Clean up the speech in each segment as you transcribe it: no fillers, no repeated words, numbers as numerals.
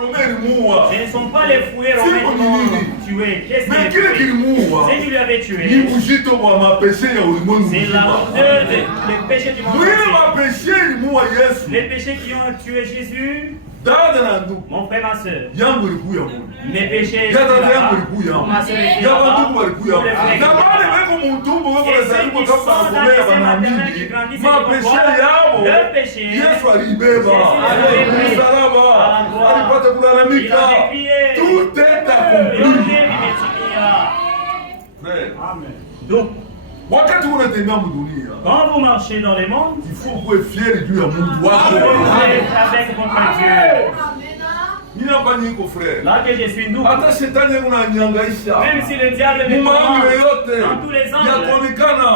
Ce ne sont pas les fouets romains qui l'ont tué. Qu'est-ce qu'il a tué? Si tu lui avais tué, c'est la hauteur des péchés du monde entier. Les péchés qui ont tué Jésus. Mon frère, ma soeur, mes péchés, ma soeur, leur péché, tout est accompli. Donc, quand vous marchez dans les mondes, il faut que vous soyez fiers du amour. Avec votre Dieu. Là que je suis nous. Même si le diable me commande dans tous les angles,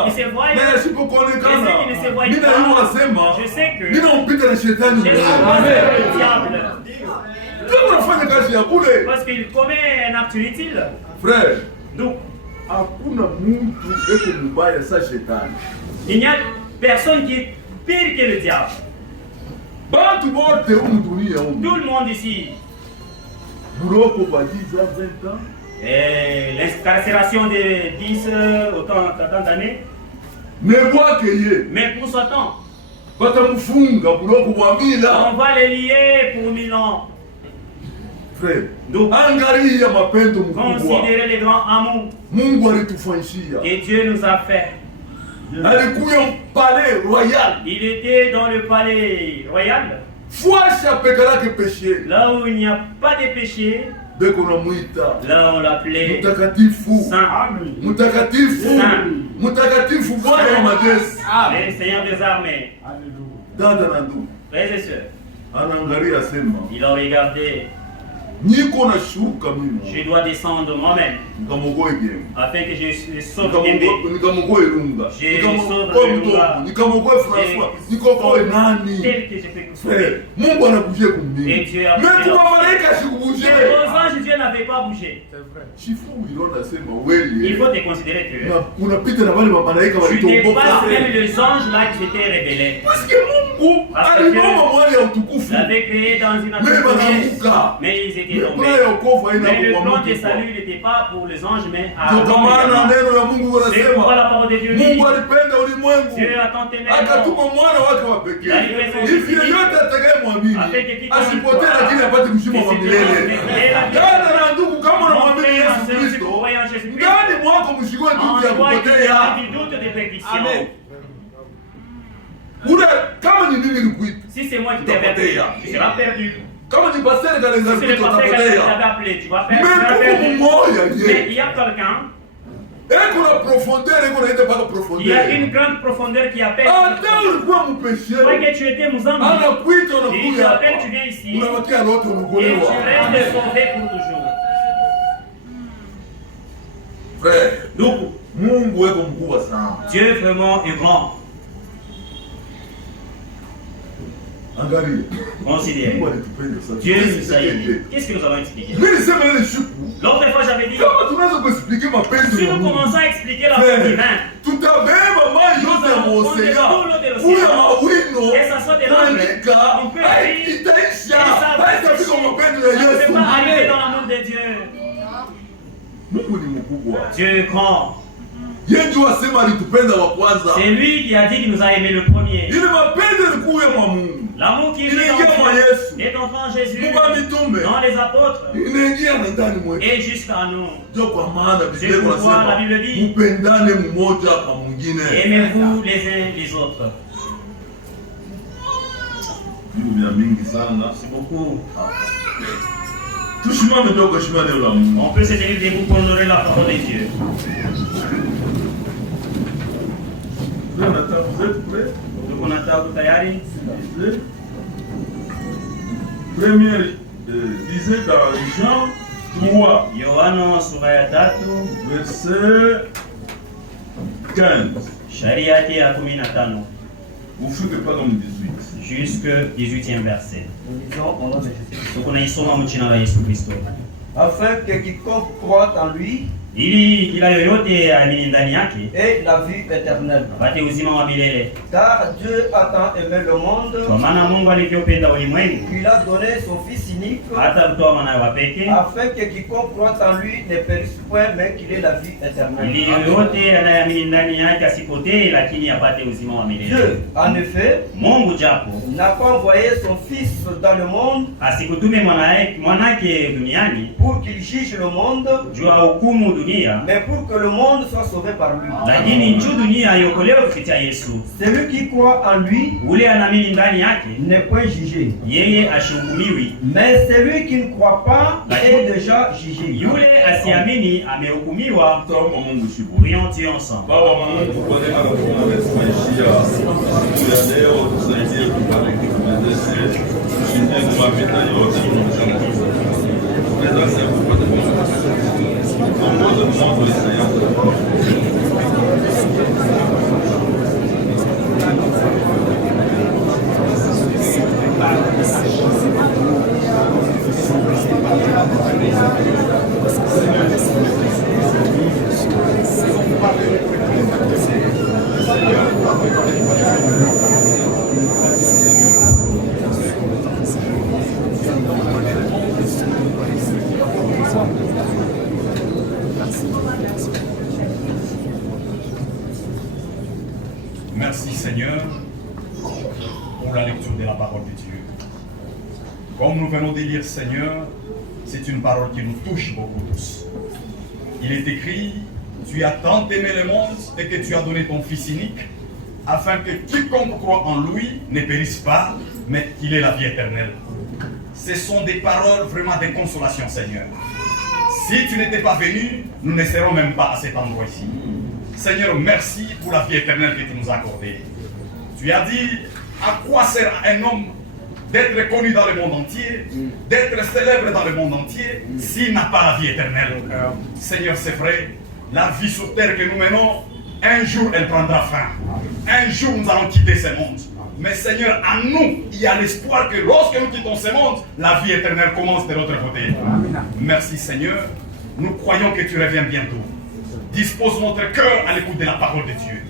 il se voit. Et ceux qui ne se voient pas, je sais que je suis le diable. Parce qu'il commet un acte inutile. Frère, donc, il n'y a personne qui est pire que le diable. Tout le monde ici. Et l'incarcération de 10 autant d'années. Mais pour ce temps, on va les lier pour 1000 ans. Frère, donc, considérez les grands amours que Dieu nous a fait. Il était dans le palais royal. Là où il n'y a pas de péché, là on l'appelait Saint. Le Seigneur des armées. Frères et sœurs, il a regardé. Je dois descendre moi-même afin que je sauve Kembe, je sauve tel que je peux sauver. Et Dieu a bougé. Les anges, Dieu n'avait pas bougé. Il faut te considérer que tu dépasses même les anges là qui s'étaient rebellés. Parce que Dieu l'avait créé dans une atmosphère, mais ils étaient tombés. Mais le plan de salut n'était pas pour les anges, mais à c'est pourquoi la parole de Dieu dit Dieu a tant aimé le monde. La livraison de Dieu afin que quiconque si c'est moi qui t'ai perdu, tu seras perdu. Si c'est le pasteur qui t'avait appelé, tu vas perdre. Mais il y a quelqu'un. Il y a une grande profondeur qui appelle. Toi que tu étais Mouzambi, il t'appelle, tu viens ici. Et tu restes sauvé pour toujours. Frère, donc, Dieu vraiment est grand. Considérez. Dieu nous a aimés. Qu'est-ce que nous allons expliquer? L'autre fois, j'avais dit, si nous commençons à expliquer la vie divine, nous allons prendre tout l'eau de l'océan, et ça soit de l'angle, on peut rire, et ça va sécher. On ne peut pas arriver dans l'amour de Dieu. Dieu est grand. C'est lui qui a dit qu'il nous a aimé le premier. L'amour qui est enfant Jésus dans les apôtres et jusqu'à nous. C'est pourquoi la Bible dit aimez-vous les uns les autres. C'est beaucoup. On peut se tenir debout pour honorer la parole de Dieu. Vous êtes prêts? Première, disait dans Jean 3, verset 15. Vous ne faites pas comme 18. Jusque 18e verset. Afin que quiconque croit en lui ili kila yoyote amini ndani yake et la vie éternelle. apate uzima wa milele. Car Dieu a tant aimé le monde Kwa maana Mungu alivyopenda ulimwengu qu'il a donné son Fils unique hata kutoa mwanawe wa pekee, afin que quiconque croit en lui ne périsse point mais qu'il ait la vie éternelle. ili yoyote anayeamini ndani yake asipotee, lakini apate uzima wa milele. Dieu, en effet, Mungu japo n'a pas envoyé son Fils dans le monde asikutume mwanake duniani pour qu'il juge le monde, juu hukumu dunia, mais pour que le monde soit sauvé par lui. lakini juu dunia iokolewe kupitia Yesu. Celui qui croit en lui Ule anaamini ndani yake n'est point jugé, yeye ashukumiwi, mais celui qui ne croit pas est déjà jugé. yule asiamini amehukumiwa. Tutaomba Mungu shukuru. Prions Dieu ensemble. Baba Mungu, kwa neema na kwa maisha siku ya leo, tusaidie kubariki, tuwezeshe tushinde kwa vita yote tunayoshinda. Tunaweza sasa kupata kuongoza mambo ya sayansi. Merci Seigneur pour la lecture de la parole de Dieu. Comme nous venons de lire Seigneur, c'est une parole qui nous touche beaucoup tous. Il est écrit, tu as tant aimé le monde et que tu as donné ton Fils unique, afin que quiconque croit en lui ne périsse pas, mais qu'il ait la vie éternelle. Ce sont des paroles vraiment de consolation Seigneur. Si tu n'étais pas venu, nous ne serons même pas à cet endroit ici. Seigneur, merci pour la vie éternelle que tu nous as accordée. Tu as dit, à quoi sert un homme d'être connu dans le monde entier, d'être célèbre dans le monde entier, s'il n'a pas la vie éternelle? Seigneur, c'est vrai, la vie sur terre que nous menons, un jour elle prendra fin. Un jour nous allons quitter ce monde. Mais Seigneur, en nous, il y a l'espoir que lorsque nous quittons ce monde, la vie éternelle commence de l'autre côté. Merci Seigneur, nous croyons que tu reviens bientôt. Dispose notre cœur à l'écoute de la parole de Dieu.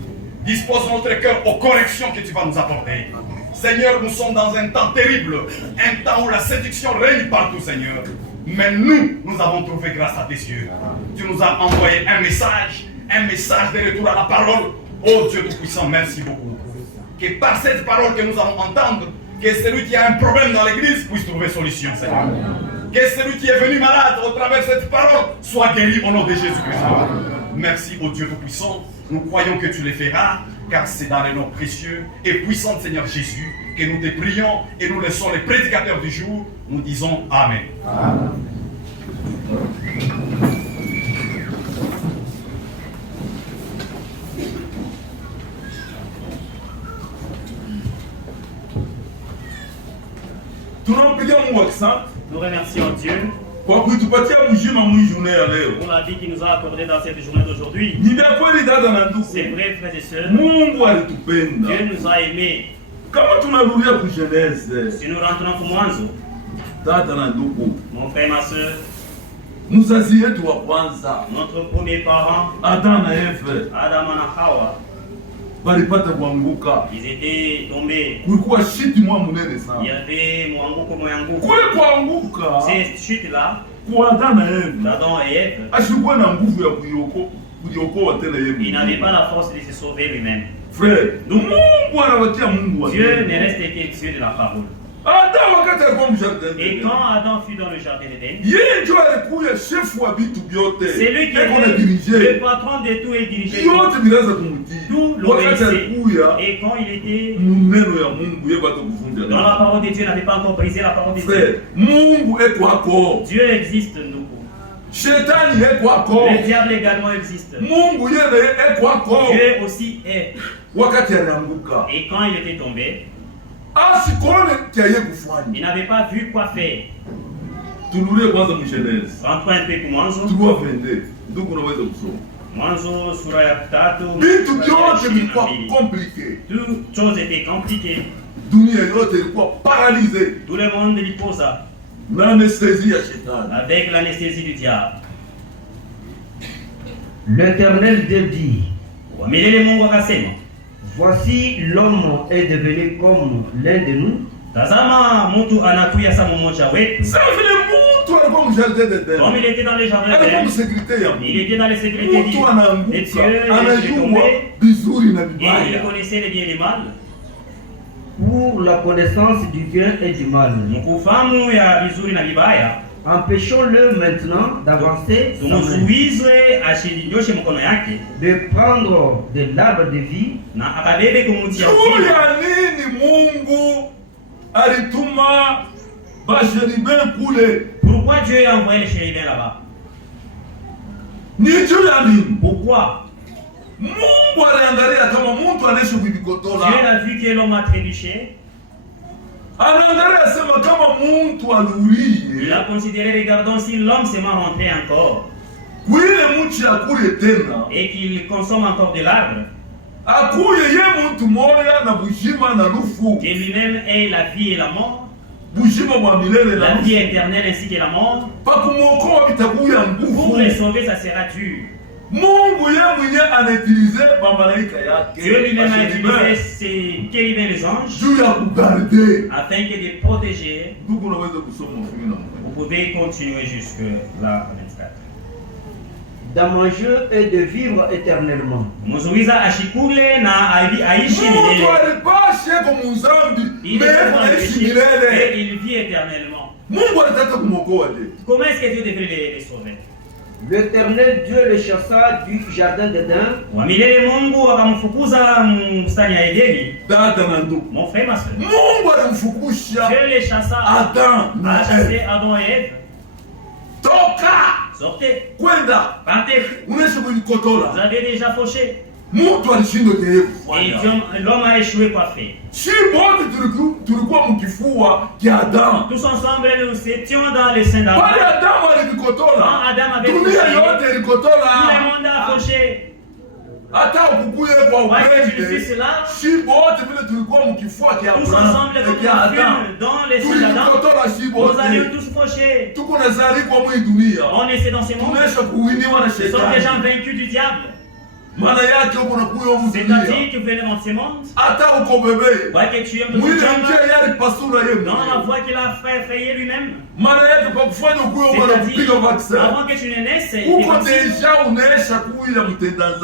Dispose notre cœur aux corrections que tu vas nous apporter. Seigneur, nous sommes dans un temps terrible, un temps où la séduction règne partout, Seigneur. Mais nous avons trouvé grâce à tes yeux. Tu nous as envoyé un message de retour à la parole. Oh Dieu Tout-Puissant, merci beaucoup. Que par cette parole que nous allons entendre, que celui qui a un problème dans l'église puisse trouver solution, Seigneur. Que celui qui est venu malade au travers de cette parole soit guéri au nom de Jésus-Christ. Merci au Dieu Tout-Puissant. Nous croyons que tu le feras, car c'est dans le nom précieux et puissant de Seigneur Jésus que nous te prions et nous laissons les prédicateurs du jour. Nous disons Amen. Amen. Nous remercions Dieu kwa kutupatia mjima mwijune ya leo. pour la vie qu'il nous a accordée dans cette journée d'aujourd'hui. Ni vya kweli dada na ndugu. C'est vrai, frères et sœurs. Mungu alitupenda. Dieu nous a aimés. Kama tunarudia ku Genèse. Si nous rentrons pour Mwanzo, Dada na ndugu. mon frère, ma sœur, Mzazi yetu wa kwanza, notre premier parent, Adam na Eve, Adam et Hawa, walipata kuanguka. ils étaient tombés. Kulikuwa shiti mwa munene Il y sana. avait Mwanguko Moyanguko. Kule kuanguka Ces chutes-là, kwa Adam na Eve, d'Adam et Ève, ashikuwa na nguvu ya kujiokoa tena il yeye. n'avait pas la force de se sauver lui-même. Frère, Mungu anawatia Mungu wa. Dieu ne reste que Dieu de la parole. Adam wakati alikuwa mjardin. Et quand Adam fut dans le jardin d'Éden, Yeye ndio alikuwa chef wa vitu vyote. c'est lui qui Eko na était le dirige. patron de tout et dirigeait tout. Yote vilianza kumtii. Tout Wakati l'obéissait. alikuya Et quand il était muneno ya Mungu yeye bado kuvunja. dans la parole de Dieu, il n'avait pas encore brisé la parole de Frère, Dieu. Mungu eko hako. Dieu existe, nous. Shetani eko hako. Le diable également existe. Mungu yeye eko hako. Dieu aussi est. Wakati alianguka, Et quand il était tombé, asikone kiaye kufanya. il n'avait pas vu quoi faire. Tunulie kwanza Mgenèse. Rentrons un peu pour Mwanzo. 3:22. Ndugu unaweza kusoma. Mwanzo sura ya 3. Vitu vyote vilikuwa compliqué. Toute chose était compliquée. Dunia yote ilikuwa paralysée Tout le monde lui posa na anesthésie ya shetani. avec l'anesthésie du diable. L'Éternel Dieu dit, Wa milele Mungu akasema, voici l'homme est devenu comme l'un de nous. tazama mtu anakuya sa mmoja wetu. Ça veut dire mtu alikuwa mjardin d'Eden. Comme il était dans les jardins Alikuwa d'Éden, msécurité ya il était dans les sécurités mtu divines. anaanguka, Et Dieu est anajua tombé vizuri na et il vibaya. connaissait le bien et le mal. Pour la connaissance du bien et du mal. Mkufahamu ya vizuri na vibaya, Empêchons-le maintenant d'avancer, sans main, tumuzuizwe ashinyoshe mkono yake de prendre de l'arbre de vie, na akabebe kumutia Juu uzima. ya nini Mungu alituma basheriben kule? Pourquoi Dieu a envoyé les chérubins là-bas? Ni juu ya nini? Pourquoi? Mungu aliangalia kama mtu anaishi Dieu kujikotola. a vu que l'homme a trébuché. Anaangalia sema kama mtu Il aliulie. a considéré, regardons si l'homme s'est rentré encore Kuile mchi akule tena. et qu'il consomme encore de l'arbre, Akuye ye mtu moya na bujima na lufu. que lui-même ait la vie et la mort, Bujima mwa milele na la vie lufu. éternelle ainsi que la mort. Pakumuokoa vitakuya Pour les nguvu. sauver, ça sera dur. Mungu ye mwenye anaitilize mamalaika yake. Dieu lui-même a basheriben, utilisé ses chérubins, les anges, juu ya kugarde. afin que de protéger. Ndugu, unaweza kusoma mafungu na Vous pouvez continuer jusque là, 24. dans mon jeu et de vivre éternellement. Muzuiza ashikule na aishi Mungu milele. alipashe kwa muzambi, Il est mbele dans le anaishi péché et milele. il vit éternellement. Mungu alitaka kumwokoa je? Comment est-ce que Dieu devrait les sauver? L'Éternel Dieu le chassa du jardin d'Éden Wa milele Mungu akamfukuza mstari ya Edeni. Dada na ndugu, Mon frère, ma soeur. Mungu alimfukusha Dieu les chassa. Adam A na chassé Eva. Adam et Ève. Toka Sortez, kwenda, partez. unaishi Vous kujikotola. avez déjà fauché. Mtu alishindwa kile Et kufanya. l'homme a échoué quoi faire? Si wote tulikuwa mkifua kia Adamu. Tous ensemble, nous étions dans le sein d'Adam. Pale Adamu Quand alikikotola, Adam avait dunia fauché, yote tout le ilikotola. monde a fauché. Hata ukukuye kwa Ouais, que tu upende. fais cela. Si wote vile tulikuwa mkifua kia Tous Abrahamu ensemble, na comme kia on Adamu. fume dans le sein d'Adam, Tulikotola si nous avions wote. tous fauché. Tuko nazalikuwa mwi dunia. On essaie dans ces mondes. Tunaisha kuwiniwa na Nous sommes des gens shetani. vaincus du diable. Maana yake uko na kuyo mu dunia. C'est-à-dire que vous venez dans ces mondes. Hata uko bebe. Ouais, que tu aimes tout Mwile le mche monde. yali pasula ye Dans la mwenyewe. voie qu'il a frayé lui-même. Maana yake kwa kufanya ukuyo mwana kupiga C'est-à-dire, vaccin. avant que tu ne naisses, il est Uko possible. deja unaisha kuila mtenda Et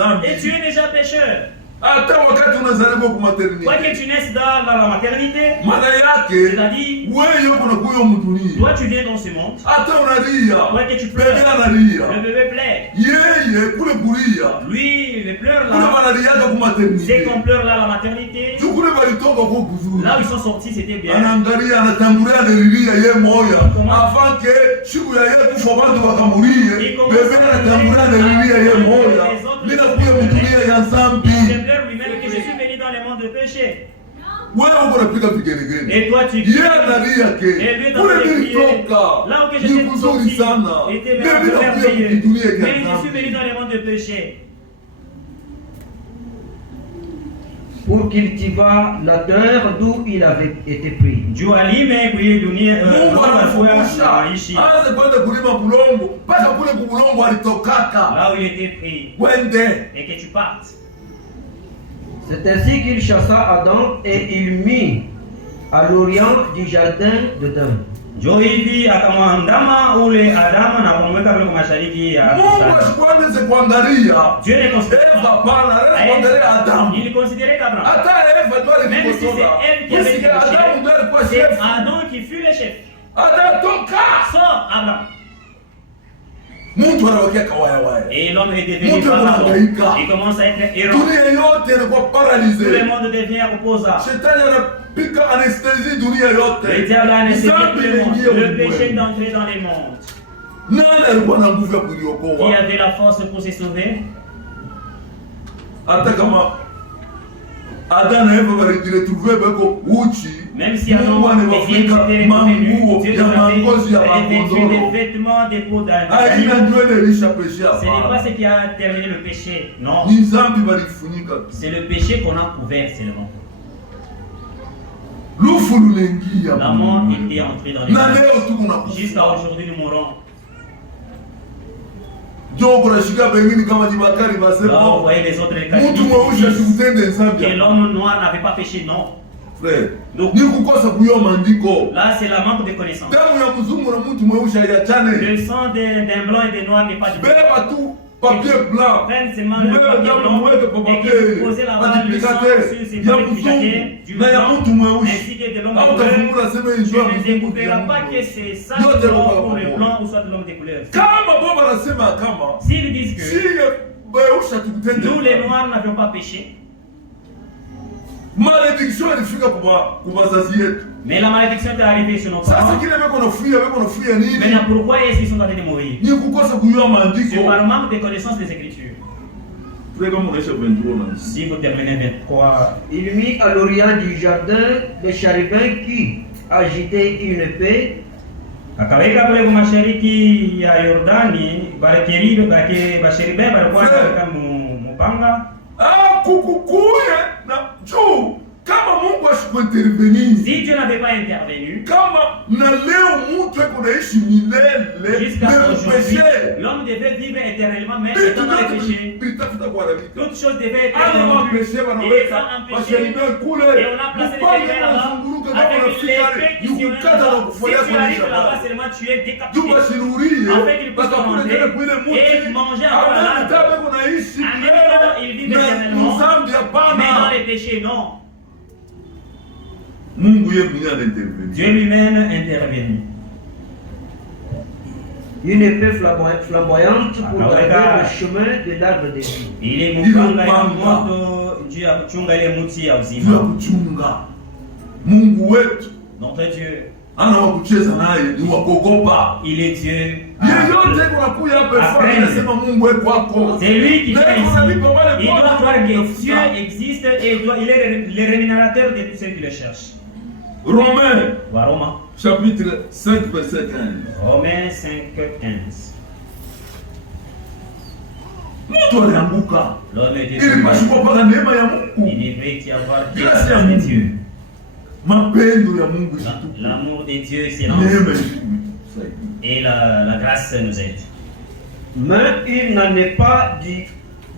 tu zambi. es déjà pécheur. Hata wakati unazaliwa kwa Quoi maternité. que tu naisses dans la maternité, Maana yake c'est-à-dire, wewe uko na kuyo mdunia. toi tu viens dans ce monde, Hata unalia. quoi que tu Bebe pleures, analia. le bébé pleure. Yeye kule kulia. Lui, il pleure Kule là. wanaliaga kwa C'est maternité. qu'on pleure là à la maternité. Tukule balitoka kwa kuzuri. Là où ils sont sortis, c'était bien. Anaangalia, anatangulia, analilia ye moya avant que siku ya ye kufa bantu wakamulie. Bebe anatangulia, analilia ye moya. Mina kuya mtulia ya zambi. Il pleure lui-même que je suis venu dans le monde de péché. Wewe uko unapiga vigelegele. Et toi tu Ye analia ke. Et lui dans Kule ses nilitoka. Là où que Ni j'étais kuzuri sorti, sana. était Bebe nakuya merveilleux. mtulia Mais ya je suis venu zambi. dans le monde de péché. pour cultiver la terre d'où il avait été pris. Juu alime kwa hii dunia Mungu alikuwa anafundisha. anaishi. Aanze kwenda kulima bulongo. Mpaka kule kubulongo alitokaka. Là où il était pris. Wende. Et que tu partes. C'est ainsi qu'il chassa Adam et il mit à l'orient du jardin d'Éden. Ndio hivi akamwandama ule Adamu na kumweka kule kwa mashariki ya Mungu bustani. asikuanze kuangalia. Dieu ne considère Eva pas. pana, anaweza kuangalia Adamu. Il considérait qu'Abraham. Hata Eva ndo Même si c'est alikotola. elle qui avait été Puisque Adamu ndo alikuwa c'est chef. Adam qui fut le chef. Atatoka. Sors Abraham. Mtu anawakia kawaya waya. Et l'homme est devenu Mungu pharaon. anahangaika. Il commence à être errant. Dunia yote inakuwa Tout paralysé. le monde devient opposant. Shetani anapika anestesie dunia Le yote. diable a anesthésié Zambi tout le monde. iliingia Le péché ulimwengu. d'entrer dans les mondes. Nani alikuwa na nguvu ya Qui kuliokoa? avait la force pour se sauver? Hata kama Adam na Eva walijiretrouve beko uchi. Même si Adam Mungu et anawafunika Ève manguo Dieu ya leur mangozi ya avait vêtu des makondoro. vêtements de peau Haina d'animal. nywele ilishapeshea Ce n'est pas hapana. ce qui a terminé le péché, non. Ni zambi walifunika. C'est le péché qu'on a couvert seulement. Lufu lunaingia. La mort était entrée dans les Na mondes. leo tuko na Jusqu'à kufa. aujourd'hui, nous mourons. Là, vous voyez les autres cas que l'homme noir n'avait pas péché, non. Frère, donc, là c'est la manque de connaissance. Le sang d'un blanc et d'un noir n'est pas du tout. Papier blanc, prennent seulement le papier blanc et qui posent la balle le sang sur ces papiers du blanc ainsi que de l'homme de couleur. Tu ne découvriras pas que c'est ça pour le blanc ou soit l'homme de couleur. S'ils disent que nous les noirs n'avions pas péché, malédiction ilifika kwa wazazi yetu. Mais la malédiction est arrivée sur nos parents. Maintenant, pourquoi est-ce qu'ils sont en train de mourir? C'est par manque de connaissance des Écritures. Si vous terminez 23. Il mit à l'orient du jardin des chérubins qui agitaient une épée. Akaweka kule kwa mashariki ya Yordani bakerubi basheribe balikuwa katika mupanga. Kukukuye na juu kama Mungu asikuintervenir. Si Dieu n'avait pas intervenu. Kama na leo mtu eko naishi milele. Jusqu'à aujourd'hui, l'homme devait vivre éternellement mais dans le péché. Toutes choses devaient être interrompues. Et on a placé les chérubins là-bas avec l'épée qui s'y Si tu arrives là-bas seulement tu es décapité. En fait il peut se manger et manger encore la langue. Il vit éternellement mais dans les péchés non. Dieu lui-même intervenu. Une épée flamboyante pour garder le chemin de l'arbre de vie. Il est mukanga ya moto juu ya kuchunga ile mti ya uzima. Mungu wetu notre Dieu ana wa kucheza naye ni wa kuogopa. Il est Dieu. Yeyote kunakuja hapa ifanye anasema Mungu wetu wako. C'est lui qui fait ici. Il doit croire que Dieu existe et il est le rémunérateur de tous ceux qui le cherchent. Romains chapitre 5 verset 15. Romains 5:15. Mtu alianguka. Ili pashuka paka neema ya Mungu. Il devait y avoir grâce de Dieu. Mapendo ya Mungu. L'amour de Dieu c'est et la grâce nous aide. Mais il n'en est pas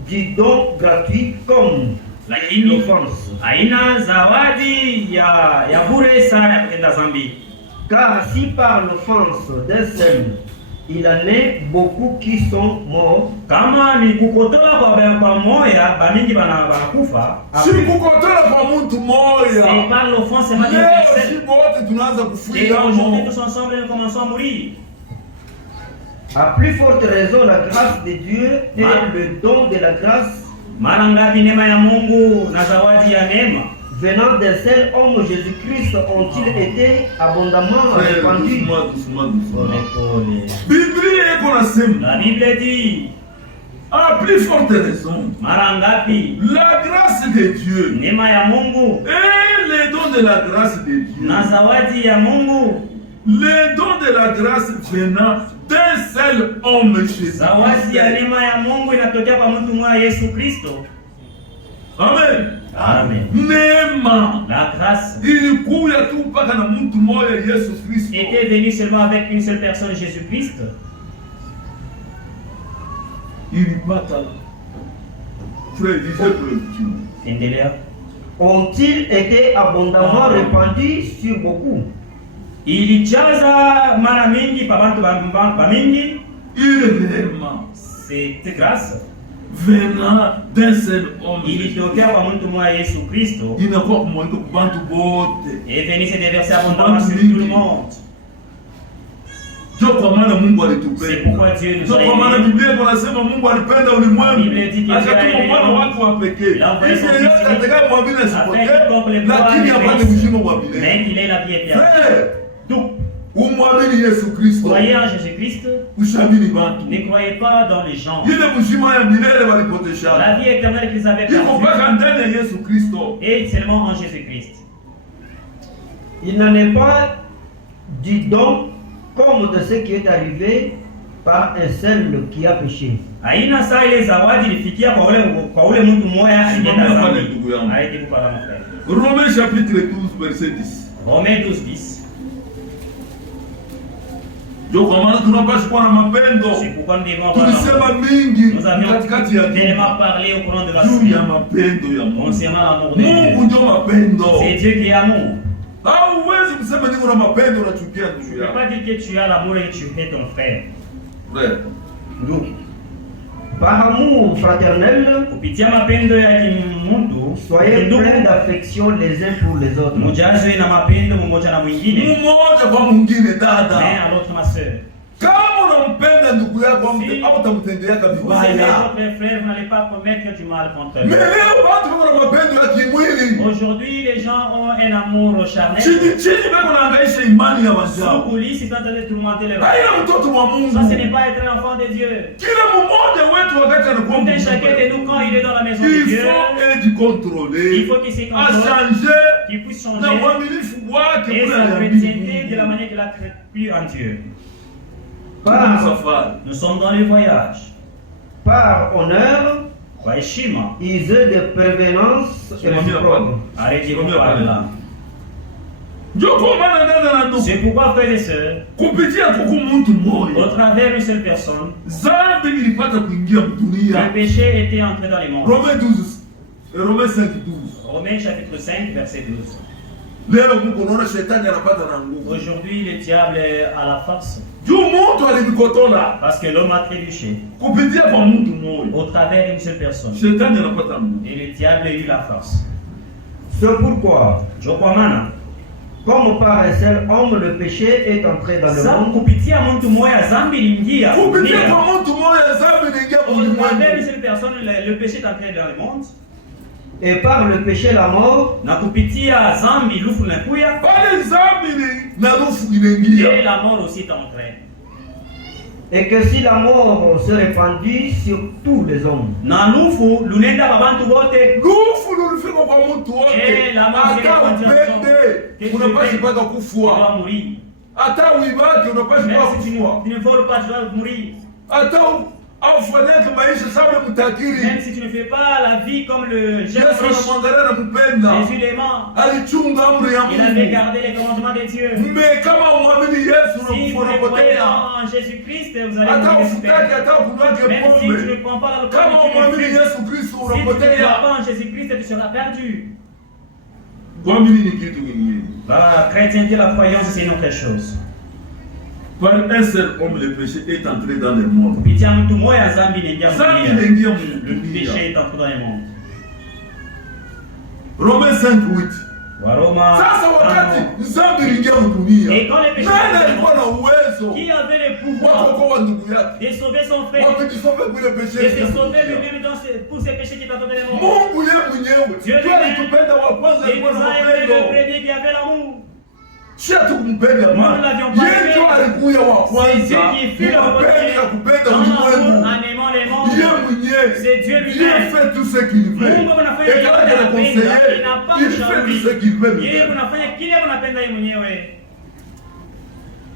du don gratuit comme l'offense. Aina zawadi ya bure sana kutenda dhambi. Car si par l'offense d'un seul il en est beaucoup qui sont morts. Kama ni kukotola kwa moya bamingi banakufa. Si kukotola kwa mtu moya. C'est par l'offense c'est pas une personne. Si wote tunaanza kufuia. Et aujourd'hui tous ensemble nous commençons à mourir. À plus forte raison la grâce de Dieu et le don de la grâce. Mara ngapi neema ya Mungu na zawadi ya neema venant d'un seul homme Jésus-Christ ont-ils été abondamment répandus. La Bible dit à plus forte raison mara ngapi la grâce de Dieu neema ya Mungu et les dons de la grâce de Dieu na zawadi ya Mungu. Les dons de la grâce venant d'un seul homme Jésus. Zawadi ya neema ya Mungu inatokea kwa mtu mmoja Yesu Kristo. Amen. Amen. Neema. La grâce ilikuja tu mpaka na mtu mmoja Yesu Kristo. Était venu seulement avec une seule personne Jésus Christ. Ilipata. Frère, disait pour le endelea. Ont-ils été abondamment répandus sur beaucoup? Ilijaza mara mingi pa bantu ba mingi. Ile neema. Cette grâce venant d'un seul homme. Ilitokea kwa mtu mmoja Yesu Kristo. Inakuwa kumwendo kwa bantu bote. Et venu se déverser abondamment sur tout le monde. Ndio kwa maana Mungu alitupenda. C'est pourquoi Dieu nous a aimés. Ndio kwa maana Biblia inasema Mungu alipenda ulimwengu. Akatuma mwana wake wa pekee. Ili yeyote atakayemwamini asipotee, lakini apate uzima wa milele. Mais qu'il ait la vie éternelle. Donc, umwamini Yesu Kristo. Croyez en Jésus-Christ. Ushamini bantu. Ne croyez pas dans les gens. Ile uzima ya milele walipotesha. La vie éternelle qu'ils avaient perdue. Iko mpaka ndani ya Yesu Kristo. Et seulement en Jésus-Christ. Il n'en est pas du don comme de ce qui est arrivé par un seul qui a péché. Aina saa ile zawadi ilifikia kwa ule mtu mmoja aliyetenda dhambi. Aende kwa mfano. Romains chapitre 12 verset 10. Romains 12:10. Ndio kwa maana tunapaswa kuwa na mapendo. C'est pourquoi nous devons avoir Tulisema l'amour. mingi Nous avions katikati ya tellement parlé au courant de la juu ya semaine mapendo ya Mungu. concernant l'amour de Mungu Dieu. ndio mapendo. C'est Dieu qui est amour. Hauwezi kusema niko na mapendo unachukia Tu ndugu ne peux yako. pas dire que tu as l'amour et que tu hais ton frère. Frère, Donc, par amour fraternel, Kupitia mapendo ya kimundu, soyez ndugu, pleins d'affection les uns pour les autres. mujazwe na mapendo mmoja na mwingine. mmoja kwa mwingine Mais dada. à l'autre ma sœur. Kama unampenda ndugu yako Si. au utamtendeaka Vous aimez vibaya. votre frère, vous n'allez pas commettre du mal contre Mais lui. leo watu wako na mapendo ya kimwili. Aujourd'hui, les gens ont un amour charnel. Chini chini bado naangaisha imani ya wazao. Sous coulisses, ils sont en train de tourmenter les Haina gens. mtoto wa Mungu. Ça, ce n'est pas être un enfant de Dieu. Kila mmoja wetu wakati anakuwa Tout un chacun de nous, quand il est dans la maison de il Dieu, faut être contrôlé, il faut qu'il se à contrôle, changer qu'il puisse na changer uaminifu wake et kule sa aliamini chrétienté de la Mungu. manière qu'il a cru en Dieu. Par, Safari. Nous sommes dans les voyages. par honneur, Kwa heshima, usez de prévenance réciproque. arrêtez de parler là. Ndio kwa maana dada na ndugu, C'est pourquoi, frères et sœurs, kupitia kuku mtu au mmoja travers d'une seule personne, dhambi ilipata kuingia mdunia. le péché était entré dans les mondes. Romains 12, Romains 5:12. Romains chapitre 5, verset 12. Leo Mungu unaona shetani anapata na nguvu. Aujourd'hui, le diable a la force Juu mtu alimkotola parce que l'homme a trébuché kupitia kwa mtu mmoja. au travers d'une seule personne. Shetani anapata nguvu. Et le diable a eu la force. C'est pourquoi, Kwa maana comme par un seul homme le péché est entré dans le sa monde, kupitia mtu mmoja dhambi iliingia Kupitia dunia. kwa mtu mmoja dhambi inaingia Au travers d'une ulimwengu. seule personne, le péché est entré dans le monde. et par le péché la mort, Na kupitia dhambi lufu linakuya Pale dhambi na rufu et inaingia. la mort aussi est entrée. et que si la mort se répandit sur tous les hommes, Na lufu lunenda babantu bote. Rufu lulifika kwa mtu wote. Eh, la mort Hata c'est upende unapaswa paka Tu kufua. dois mourir. Hata uibake unapaswa Même paka si kufua. tu ne voles pas, tu dois mourir. Hata aufanyake maisha sawa Même mtakiri. si tu ne fais pas la vie comme le Yesu jeune riche, anamwangalia na kupenda. Jésus l'aimant. Alichunga amri ya Il avait Mungu. gardé les commandements de Dieu. Mais kama umwamini Yesu Si vous unakufa croyez unapotea. en Jésus-Christ, vous allez Hata mourir ufutake super. hata kunwake Même si tu ne pombe. prends pas l'alcool, Kama tu ne umwamini fumes. Yesu Kristo Si tu ne crois unapotea. pas en Jésus-Christ, tu seras perdu. Kuamini ni kitu kingine. La chrétienté, la croyance, c'est une autre chose. Par un seul homme, le péché est entré dans le monde. Kupitia mtu mmoja dhambi inaingia Dhambi dunia. inaingia Le péché dunia. est entré dans le monde. Romains 5:8. Waroma Sasa wakati tano. dhambi iliingia dunia, Et quand le péché nani est alikuwa na uwezo qui avait le wa pouvoir kuokoa ndugu yake? de sauver son frère, Wamejisomea kule de péché. se sauver lui-même pour ses péchés qui t'attendent dans le monde. Mungu yeye mwenyewe Dieu ndiye lui-même, alitupenda wa kwanza, Il alikuwa nous na a aimé le mapendo. premier qui avait l'amour. Si hatukumpenda Nous Bwana, n'avions pas yeye aimé. ndio alikuja wa C'est kwanza Dieu qui fut le kupenda na kupenda premier ulimwengu. en aimant les mondes. Yeye mwenyewe C'est Dieu Dieu lui-même. fait tout ce qu'il veut. Mungu anafanya Et kile quand il est anapenda, conseillé, inapaswa il fait tout ce qu'il veut. Yeye lui-même. unafanya kile unapenda yeye mwenyewe.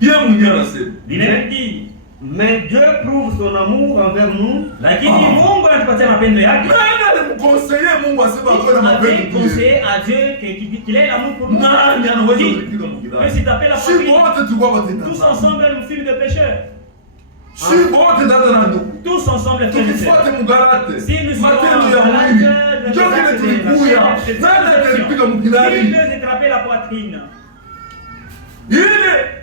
Yeye mwenyewe anasema Linabidi mais Dieu prouve son amour envers nous lakini Mungu anatupatia mapendo yake. nani alimkonseye Mungu asema akuwe na Avait mapendo? conseillé à Dieu qu'il ait l'amour pour nous. Nani anaweza Qui? kulipiga Même mkilani? si t'appelles la Si famille, wote tulikuwa watenda tous dhambi. ensemble nous fûmes des pécheurs. Si wote dada na ndugu. Tous ensemble frères et sœurs. Tukifuate Mgalate. Si nous sommes Matendo ya malades, mwili. de Ndio kile la tulikuya. chair, Nani atalipiga il mkilani? peut attraper la poitrine. Ile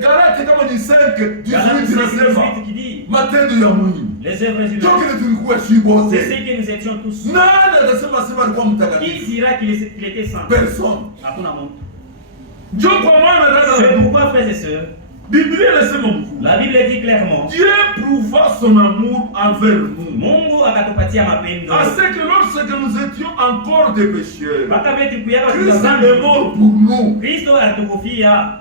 Galate kama ni 5 Galates 18 inasema 5:18 qui dit matendo ya mwili. les œuvres Ndio humaines. kile tulikuwa si C'est wote. ce que nous étions tous. Nani atasema sema alikuwa Qui mtakatifu? dira qu'il était saint? Personne. Hakuna mtu. Ndio kwa maana dada na C'est ndugu. pourquoi, frères et sœurs, Biblia inasema mkuu. la Bible dit clairement, Dieu prouva son amour envers nous. Mungu akatupatia mapendo. À ce que lorsque nous étions encore des pécheurs, Wakati kuyaka Christ dhambi, est mort pour nous. Kristo alitukufia.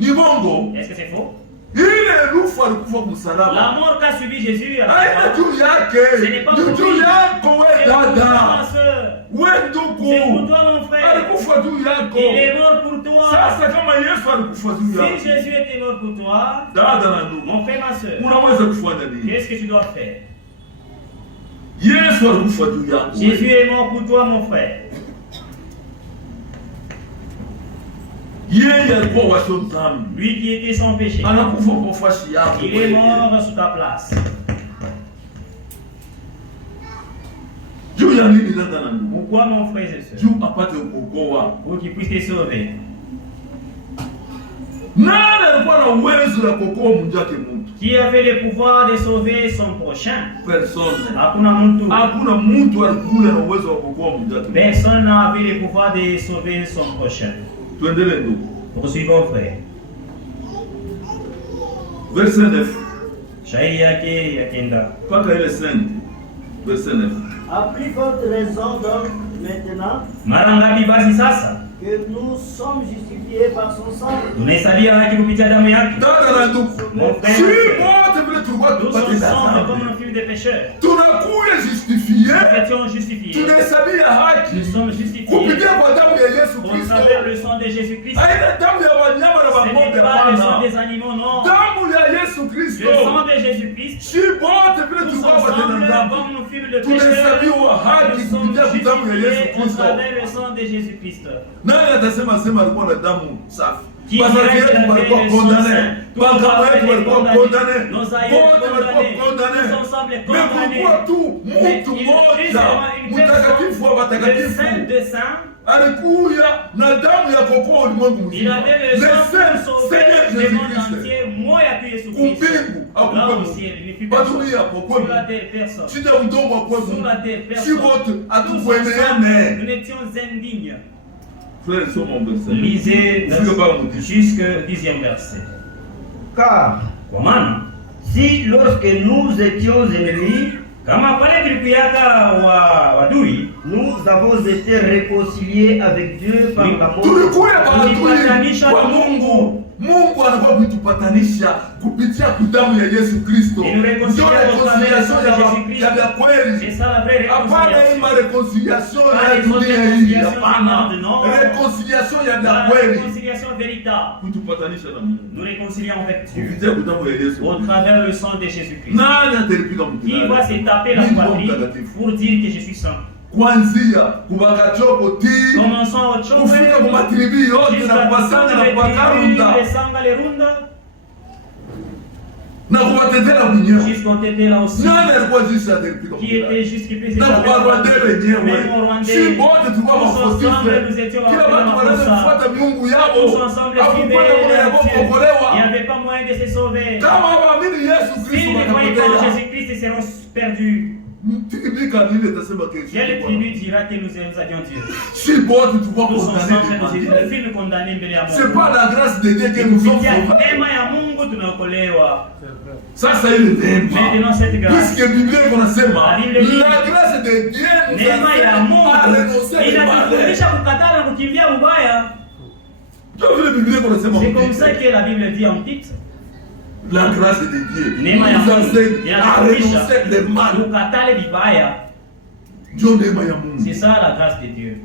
Ni bongo. Est-ce que c'est faux? Ile lufu alikufa msalaba. La mort qu'a subi Jésus à la Haina croix, juu yake. ce n'est pas Ni pour juu lui. yako we C'est pour toi, ma dada. soeur. We C'est pour ndugu. toi, mon frère. Alikufa juu yako. Il est mort pour toi. Sasa kama Yesu alikufa juu Si yako. Jésus était mort pour toi, Dada na ndugu. mon frère, ma soeur, Unaweza kufanya nini? qu'est-ce que tu dois faire? Yesu alikufa juu yako. Jésus est mort pour toi, mon frère. Yeye alikuwa washo dhambi. Lui qui était sans péché. Anakufa kwa fashi yako. Il est mort sous ta place. Juu ya nini dada na ndugu? Pourquoi mon frère et soeur? Juu apate kuokoa. Pour qu'il puisse te sauver. Nani alikuwa na uwezo ya kuokoa mjake mtu? Qui avait le pouvoir de sauver son prochain? Personne. Hakuna mtu. Hakuna mtu alikuwa na uwezo wa kuokoa mjake. Personne n'avait le pouvoir de sauver son prochain. Tuendelee ndugu. Poursuivons frère. Verset 9. Shairi yake yakenda. Paka ile 5. Verset 9. À plus forte raison donc maintenant Mara ngapi basi sasa que nous sommes justifiés par son sang. tunahesabia haki kupitia damu yake? Dada na ndugu. Mon frère, Si wote vile tulikuwa nous tupate sommes comme dhambi. un fil de pécheurs. Tunakuwa justifié. Nous étions justifiés. Tunahesabia haki Nous sommes justifiés kupitia kwa damu ya Yesu au Kristo. travers le sang de Jésus-Christ. Haina damu ya wanyama na Ce wang'ombe n'est pas le sang hapana. des animaux, non. Damu ya Yesu Kristo. Le sang de Jésus-Christ. Si wote vile Tous tulikuwa ensemble, watenda dhambi. comme un fil de pécheurs, Tunahesabiwa haki nous sommes kupitia kwa damu ya Yesu justifiés au Kristo. travers le sang de Jésus-Christ. Nani atasema sema alikuwa na damu safi? Qui Wazazi dirait yetu qu'il walikuwa avait le sang kondane, saint? Tous baba nos wetu parents walikuwa étaient kondane, nos aïeux wote walikuwa condamnés, kondane. tous ensemble Mais condamnés. kulikuwa tu Mais mtu il mmoja une mtakatifu wa personne, le watakatifu saint de saints. alikuya na damu ya kuokoa ulimwengu Il mzima. avait le Le sang Saint pour sauver Seigneur le monde Jésus-Christ. entier. Moi, il y a que Jésus-Christ. Kumbingu Là au akupe ciel, il ne fut Batulia personne. apokuwe Sur la terre, personne. chini ya udongo akupe Sur la terre, si personne. wote Tous ensemble, nous atukueneane. étions indignes. Frère, soma mon verset. Lisez Fika baba mtisho. jusqu'au 10e verset. Car Kwa maana si lorsque nous étions ennemis, kama pale tulipuyaka wadui, nous avons été réconciliés avec Dieu par Oui. la mort. Tulikuya maadui Tulipatanisha kwa na Mungu. Mungu anakuwa kuitupatanisha kupitia damu ya Yesu Kristo. Et nous réconcilier Ndio au travers reconciliation de Jésus-Christ. ya kweli. c'est ça la vraie Hapana hii réconciliation. mareconciliation Pas ya les dunia autres hii. réconciliations Hapana. du monde, non. Reconciliation ya La kweli. réconciliation véritable. Kutupatanisha na Mungu. Nous réconcilions avec Dieu Kupitia damu ya Yesu. au travers le sang de Jésus-Christ. Nani atalipika Qui va mtihani? se taper la Mungu poitrine mtakatifu. pour dire que je suis saint? Kuanzia kubakachoko ti Commençons au chombe, kufika kwa matribi yote na jusqu'à kubasanga na les kubakarunda tribus, les sanga, les runda, na kuwatetela mwenyewe. jusqu'au tété là aussi. Nani alikuwa jinsi atalipika Qui était juste qui puisse na taper kwa la Rwanda poitrine. wenyewe. Même au Rwandais, Si wote tulikuwa tous mafotife. ensemble, nous étions Kila appelés watu wanaweza Makosa. kufuata miungu yao. Tous ensemble, Hakupata kuna yabo Dieu. Il n'y kuokolewa. avait pas moyen de se sauver. Kama waamini Yesu S'ils Kristo ne croyaient pas en watapotea. Jésus-Christ, ils seront perdus. Mtikibika nile tasema kesho. Quelle tribu dira que nous avions Dieu? Si wote tulikuwa Tous condamnés. ensemble, nous étions le film condamné mbele ya C'est Mungu. pas la grâce de Dieu que nous sommes Kupitia sauvés. neema ya Mungu tunaokolewa. Sasa ile neema. Maintenant cette grâce. Puisque Biblia iko nasema La Bible dit, la grâce de Dieu nous Neema ya a Mungu renoncer le mal. inatufundisha kukataa na kukimbia ubaya. Ndio vile Biblia iko nasema. C'est comme ça que la Bible dit en titre. La grâce de Dieu Neema ya nous Mungu enseigne à renoncer le mal. kukatale vibaya. Ndio neema ya Mungu. C'est ça la grâce de Dieu.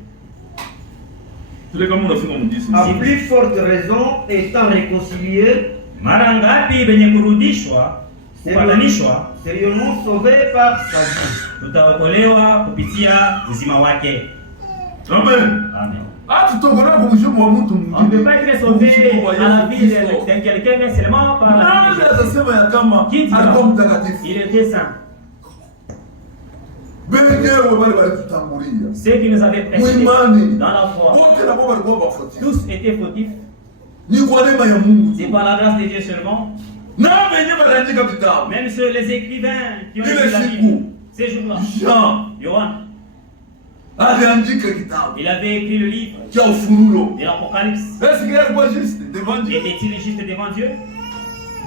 Tule kama unafika mjisi. À plus forte raison, étant réconciliés, Mara ngapi benye kurudishwa, kupatanishwa, serions-nous sauvés par sa vie. tutaokolewa kupitia uzima wake. Amen. Amen. Hatutongora kumshumu wa mtu On ne peut mwingine. pas être sauvé Kumshumu wa à la Yesu vie Kristo. de quelqu'un, mais seulement par la vie Nani de Jésus. atasema ya kama Qui dira? alikuwa mtakatifu? Il était saint. Wenyewe wale walitutangulia. Ceux qui nous avaient précédés Mwimani. dans la foi, Wote na baba walikuwa wafuatili. tous étaient fautifs. Ni kwa neema ya Mungu. C'est par la grâce de Dieu seulement. Na wenyewe wanaandika vitabu. Même ceux, les écrivains qui ont Il écrit est la si Bible, court. ces jours-là, Jean Johann, aliandika kitabu il avait écrit le livre cha Ufunuo. de l'Apocalypse. Est-ce qu'il alikuwa juste devant Dieu? Était-il juste devant Dieu?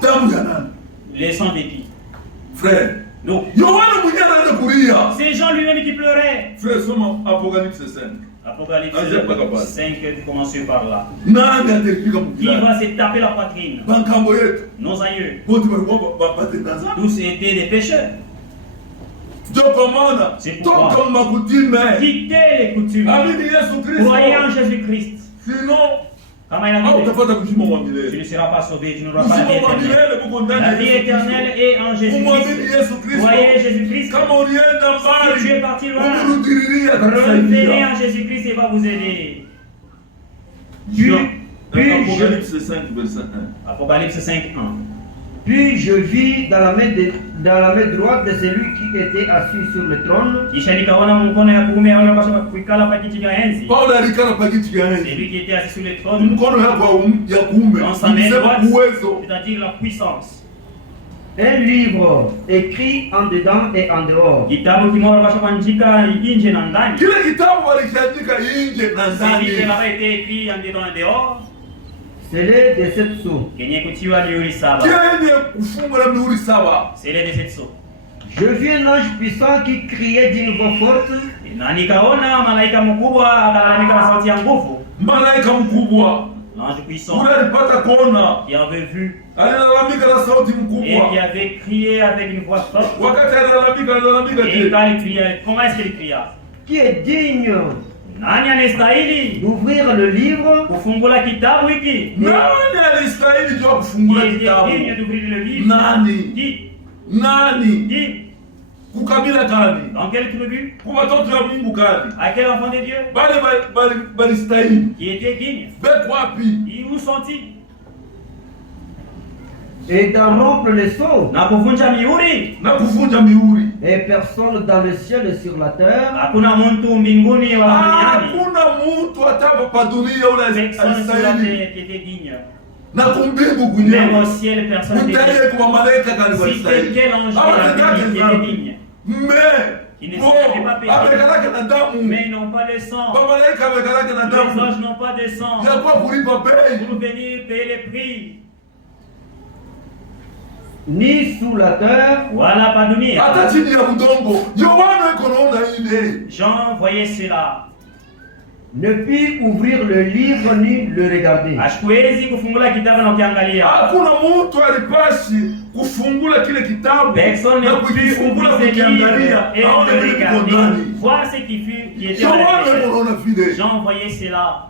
Damu ya nani? Les sang de qui? Frère. Donc, Yohana mwenyewe anaanza kulia. c'est Jean lui-même qui pleurait. Frère, soma Apocalypse 5. Apocalypse Deuxième pas 5, tu commences par là. Nani atalipika Qui mkilani? va se taper la poitrine? Bankambo yetu. Nos aïeux. Wote walikuwa batendaza. Tous étaient des pécheurs. Ndio kwa maana C'est pourquoi. toka makutime. Quittez les coutumes. Amini Yesu Kristo. Croyez en Jésus-Christ. Sinon, Comme il a au dit, utapata kushima wa tu milele. ne seras pas sauvé, tu n'auras pas la vie Kushima wa éternelle. milele buko ndani La ya vie Yesu éternelle Kristo. est en Umwamini Jésus-Christ. Yesu Kristo. Croyez Jésus-Christ. Kama ulienda Si tu es mbali, parti loin, umrudililia revenez atakusaidia. en Jésus-Christ et va vous aider. Jean Apocalypse 5, verset 1. Apocalypse 5, 1. Puis je vis dans la main droite de celui qui était assis sur le trône. Kisha nikaona mkono ya kuume anapaswa kuikala pa kiti cha enzi. Paulo alikala pa kiti cha enzi. Celui qui était assis sur le trône. Mkono ya kuume. Dans sa main droite, uwezo. c'est-à-dire la puissance. Un livre écrit en dedans et en dehors. Kitabu kimoja anapaswa kuandika nje na ndani. Kile kitabu walikiandika nje na ndani. Celui qui avait été écrit en dedans et dehors. C'est les de 7 sceaux. Kenye kutiwa mihuri saba. Kenye kufungula mihuri saba. C'est les de 7 sceaux. Je vis un ange puissant qui criait d'une voix forte. Na nikaona malaika mkubwa akalalamika na sauti ya nguvu. Malaika mkubwa. L'ange puissant. Ule alipata kuona. Qui avait vu. Alilalamika na sauti mkubwa. Et qui avait crié avec une voix forte. Wakati alilalamika Et quand il criait, comment est-ce qu'il cria? Qui est digne Nani anastahili d'ouvrir le livre? Kufungula kitabu hiki? Nani anastahili jua kufungula kitabu? Qui est digne d'ouvrir le livre? Nani? Qui? Nani? Qui? Kukabila gani? Dans quelle tribu? Kwa watoto ya Mungu gani? À quel enfant de Dieu? Bali stahili. Qui était digne? Beko wapi? Où sont-ils? Et d'en rompre les sceaux. Na kuvunja mihuri. Na kuvunja mihuri. Et personne dans le ciel et sur la terre. Hakuna mtu mbinguni wala duniani. Hakuna mtu hata pa dunia ule anastahili. Qui était digne. Na kumbingu Même kunyama. au ciel personne n'était digne. Mtaye kwa malaika kani Si walistahili. quel ange qui était digne. Mais amekalake na damu. Mais ils n'ont pas de sang. Malaika amekalake na damu. Les anges n'ont pas de sang. Ya kwa kulipa bei. Pour venir payer les prix. Ni sous la terre, wala pa dunia. Hata chini ya udongo. Yohana iko naona ile. Jean voyait cela. Ne put ouvrir le livre ni le regarder. Hashikuwezi kufungula kitabu na ukiangalia. Hakuna mtu alipashi kufungula kile kitabu. Personne na ne put kufungula kukiangalia. et Aone de vile kiko regarder. ndani. Voir ce qui fut qui était Yohana iko naona vile. Jean voyait cela.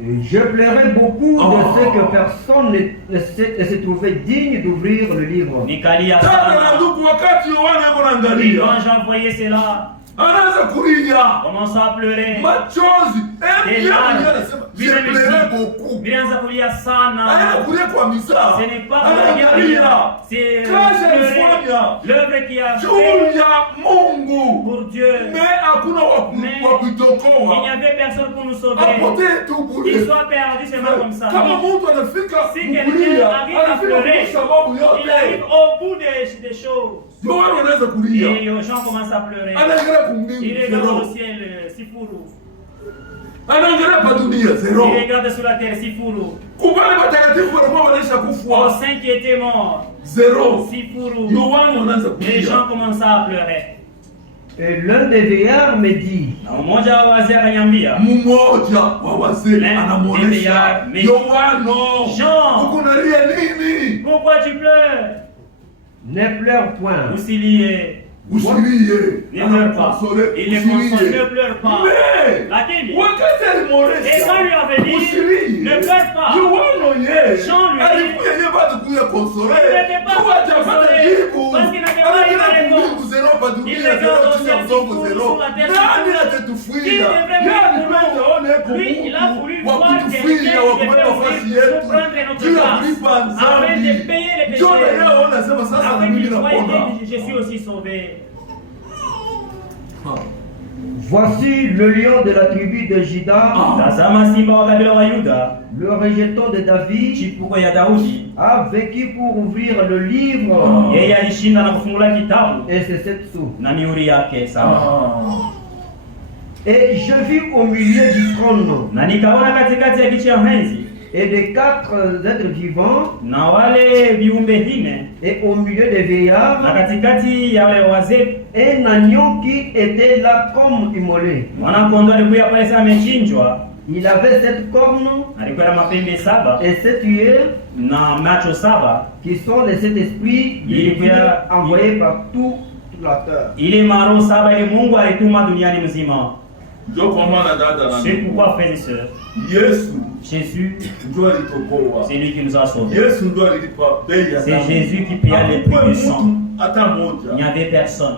Je plairais beaucoup de ce que personne ne se trouvait digne d'ouvrir le livre. Nikalia Tata na sana. ndugu, wakati Yohana yuko Et anaangalia, quand Jean voyait cela, anaanza kulia commença à pleurer. machozi. Des Yeye larmes. anasema je plairais beaucoup. Vilianza kulia Anaenda sana. kulia kwa misa. Ce n'est pas pour la Anaangalia guerre, c'est kazi pleurer. alifanya L'œuvre qui a juu fait ya Mungu, pour Dieu. me hakuna wa Mais il n'y kuitokoa, avait personne pour nous sauver. apotee tu Qu'il bure. soit perdu seulement comme ça. Kama mtu anafika Si kulia, quelqu'un arrive à anafika pleurer, kwa sababu il yote, arrive au bout des choses. Yohana anaweza kulia, Et Jean commence à pleurer. anaangalia kumbingu Il regarde au zero, ciel, Sifuru. anaangalia pa dunia zero. Il regarde sur la terre, Sifuru. Kubali watakatifu walikuwa wanaisha Aux kufa saints qui étaient morts, zero. Sifuru. Yohana anaanza Les gens kulia, commençaient à pleurer. Et l'un des vieillards me dit, Na mmoja wa wazee akaniambia, mmoja wa wazee Mais- anamuonesha mais- Yohana, Jean, uko nalia nini? pourquoi tu pleures? ne pleure point. Usilie. Usilie, Ne pleure pas. anakonsole, Il les console, ne usilie. pleure pas. Mais Lakini, wakati et alimuonesha quand lui avait dit, usilie, ne pleure pas. Yohana yeye Jean lui dit, alikuwa yeye bado kuya konsole, il n'était pas tu hajapata consolé, jibu, parce qu'il n'avait pas eu la anaendelea réponse. kumbingu zero pa Il dunia regarde zero au chini ya ciel mtongo sifuri, zero. sur la terre Nani sifuri. atatufuia? Qui devrait Yeye mourir pour alipenda nous? aone eko Lui, il a Mungu voulu wa voir kutufuia, quelqu'un wa qui kumaliza devait nafasi mourir yetu pour prendre notre juu ya place, kulipa afin de dhambi. payer les Ndio péchés. leo unasema sasa na Afin mimi qu'il voie napona. que je suis aussi sauvé. Voici le lion de la tribu de Juda, Tazama simba wa kabila wa Yuda, le rejeton de David, chipuko ya Daudi. a vécu pour ouvrir le livre. Yeye alishinda na kufungula kitabu Et c'est 7 sous. na mihuri yake saba. Et je vis au milieu du trône Na nikaona katikati ya kiti ya enzi et des 4 êtres vivants na wale viumbe vine, et au milieu des na vieillards katikati ya wale wazee un agneau qui était là comme immolé. mwana-kondoo alikuwa pale sasa amechinjwa. Il avait 7 cornes Alikuwa na mapembe saba et 7 yeux na macho saba. qui sont les 7 esprits Il divins a- envoyés par toute la terre. Ile maro saba ile Mungu alituma duniani mzima. Ndio kwa maana dada na C'est ndugu, pourquoi, frères et sœurs, Yesu Jésus, ndio alitokoa. c'est lui qui nous a sauvés. Yesu ndio alilipa bei ya C'est damu. Jésus qui paya le prix Hakukuwa du sang. mtu hata Il n'y moja. avait personne.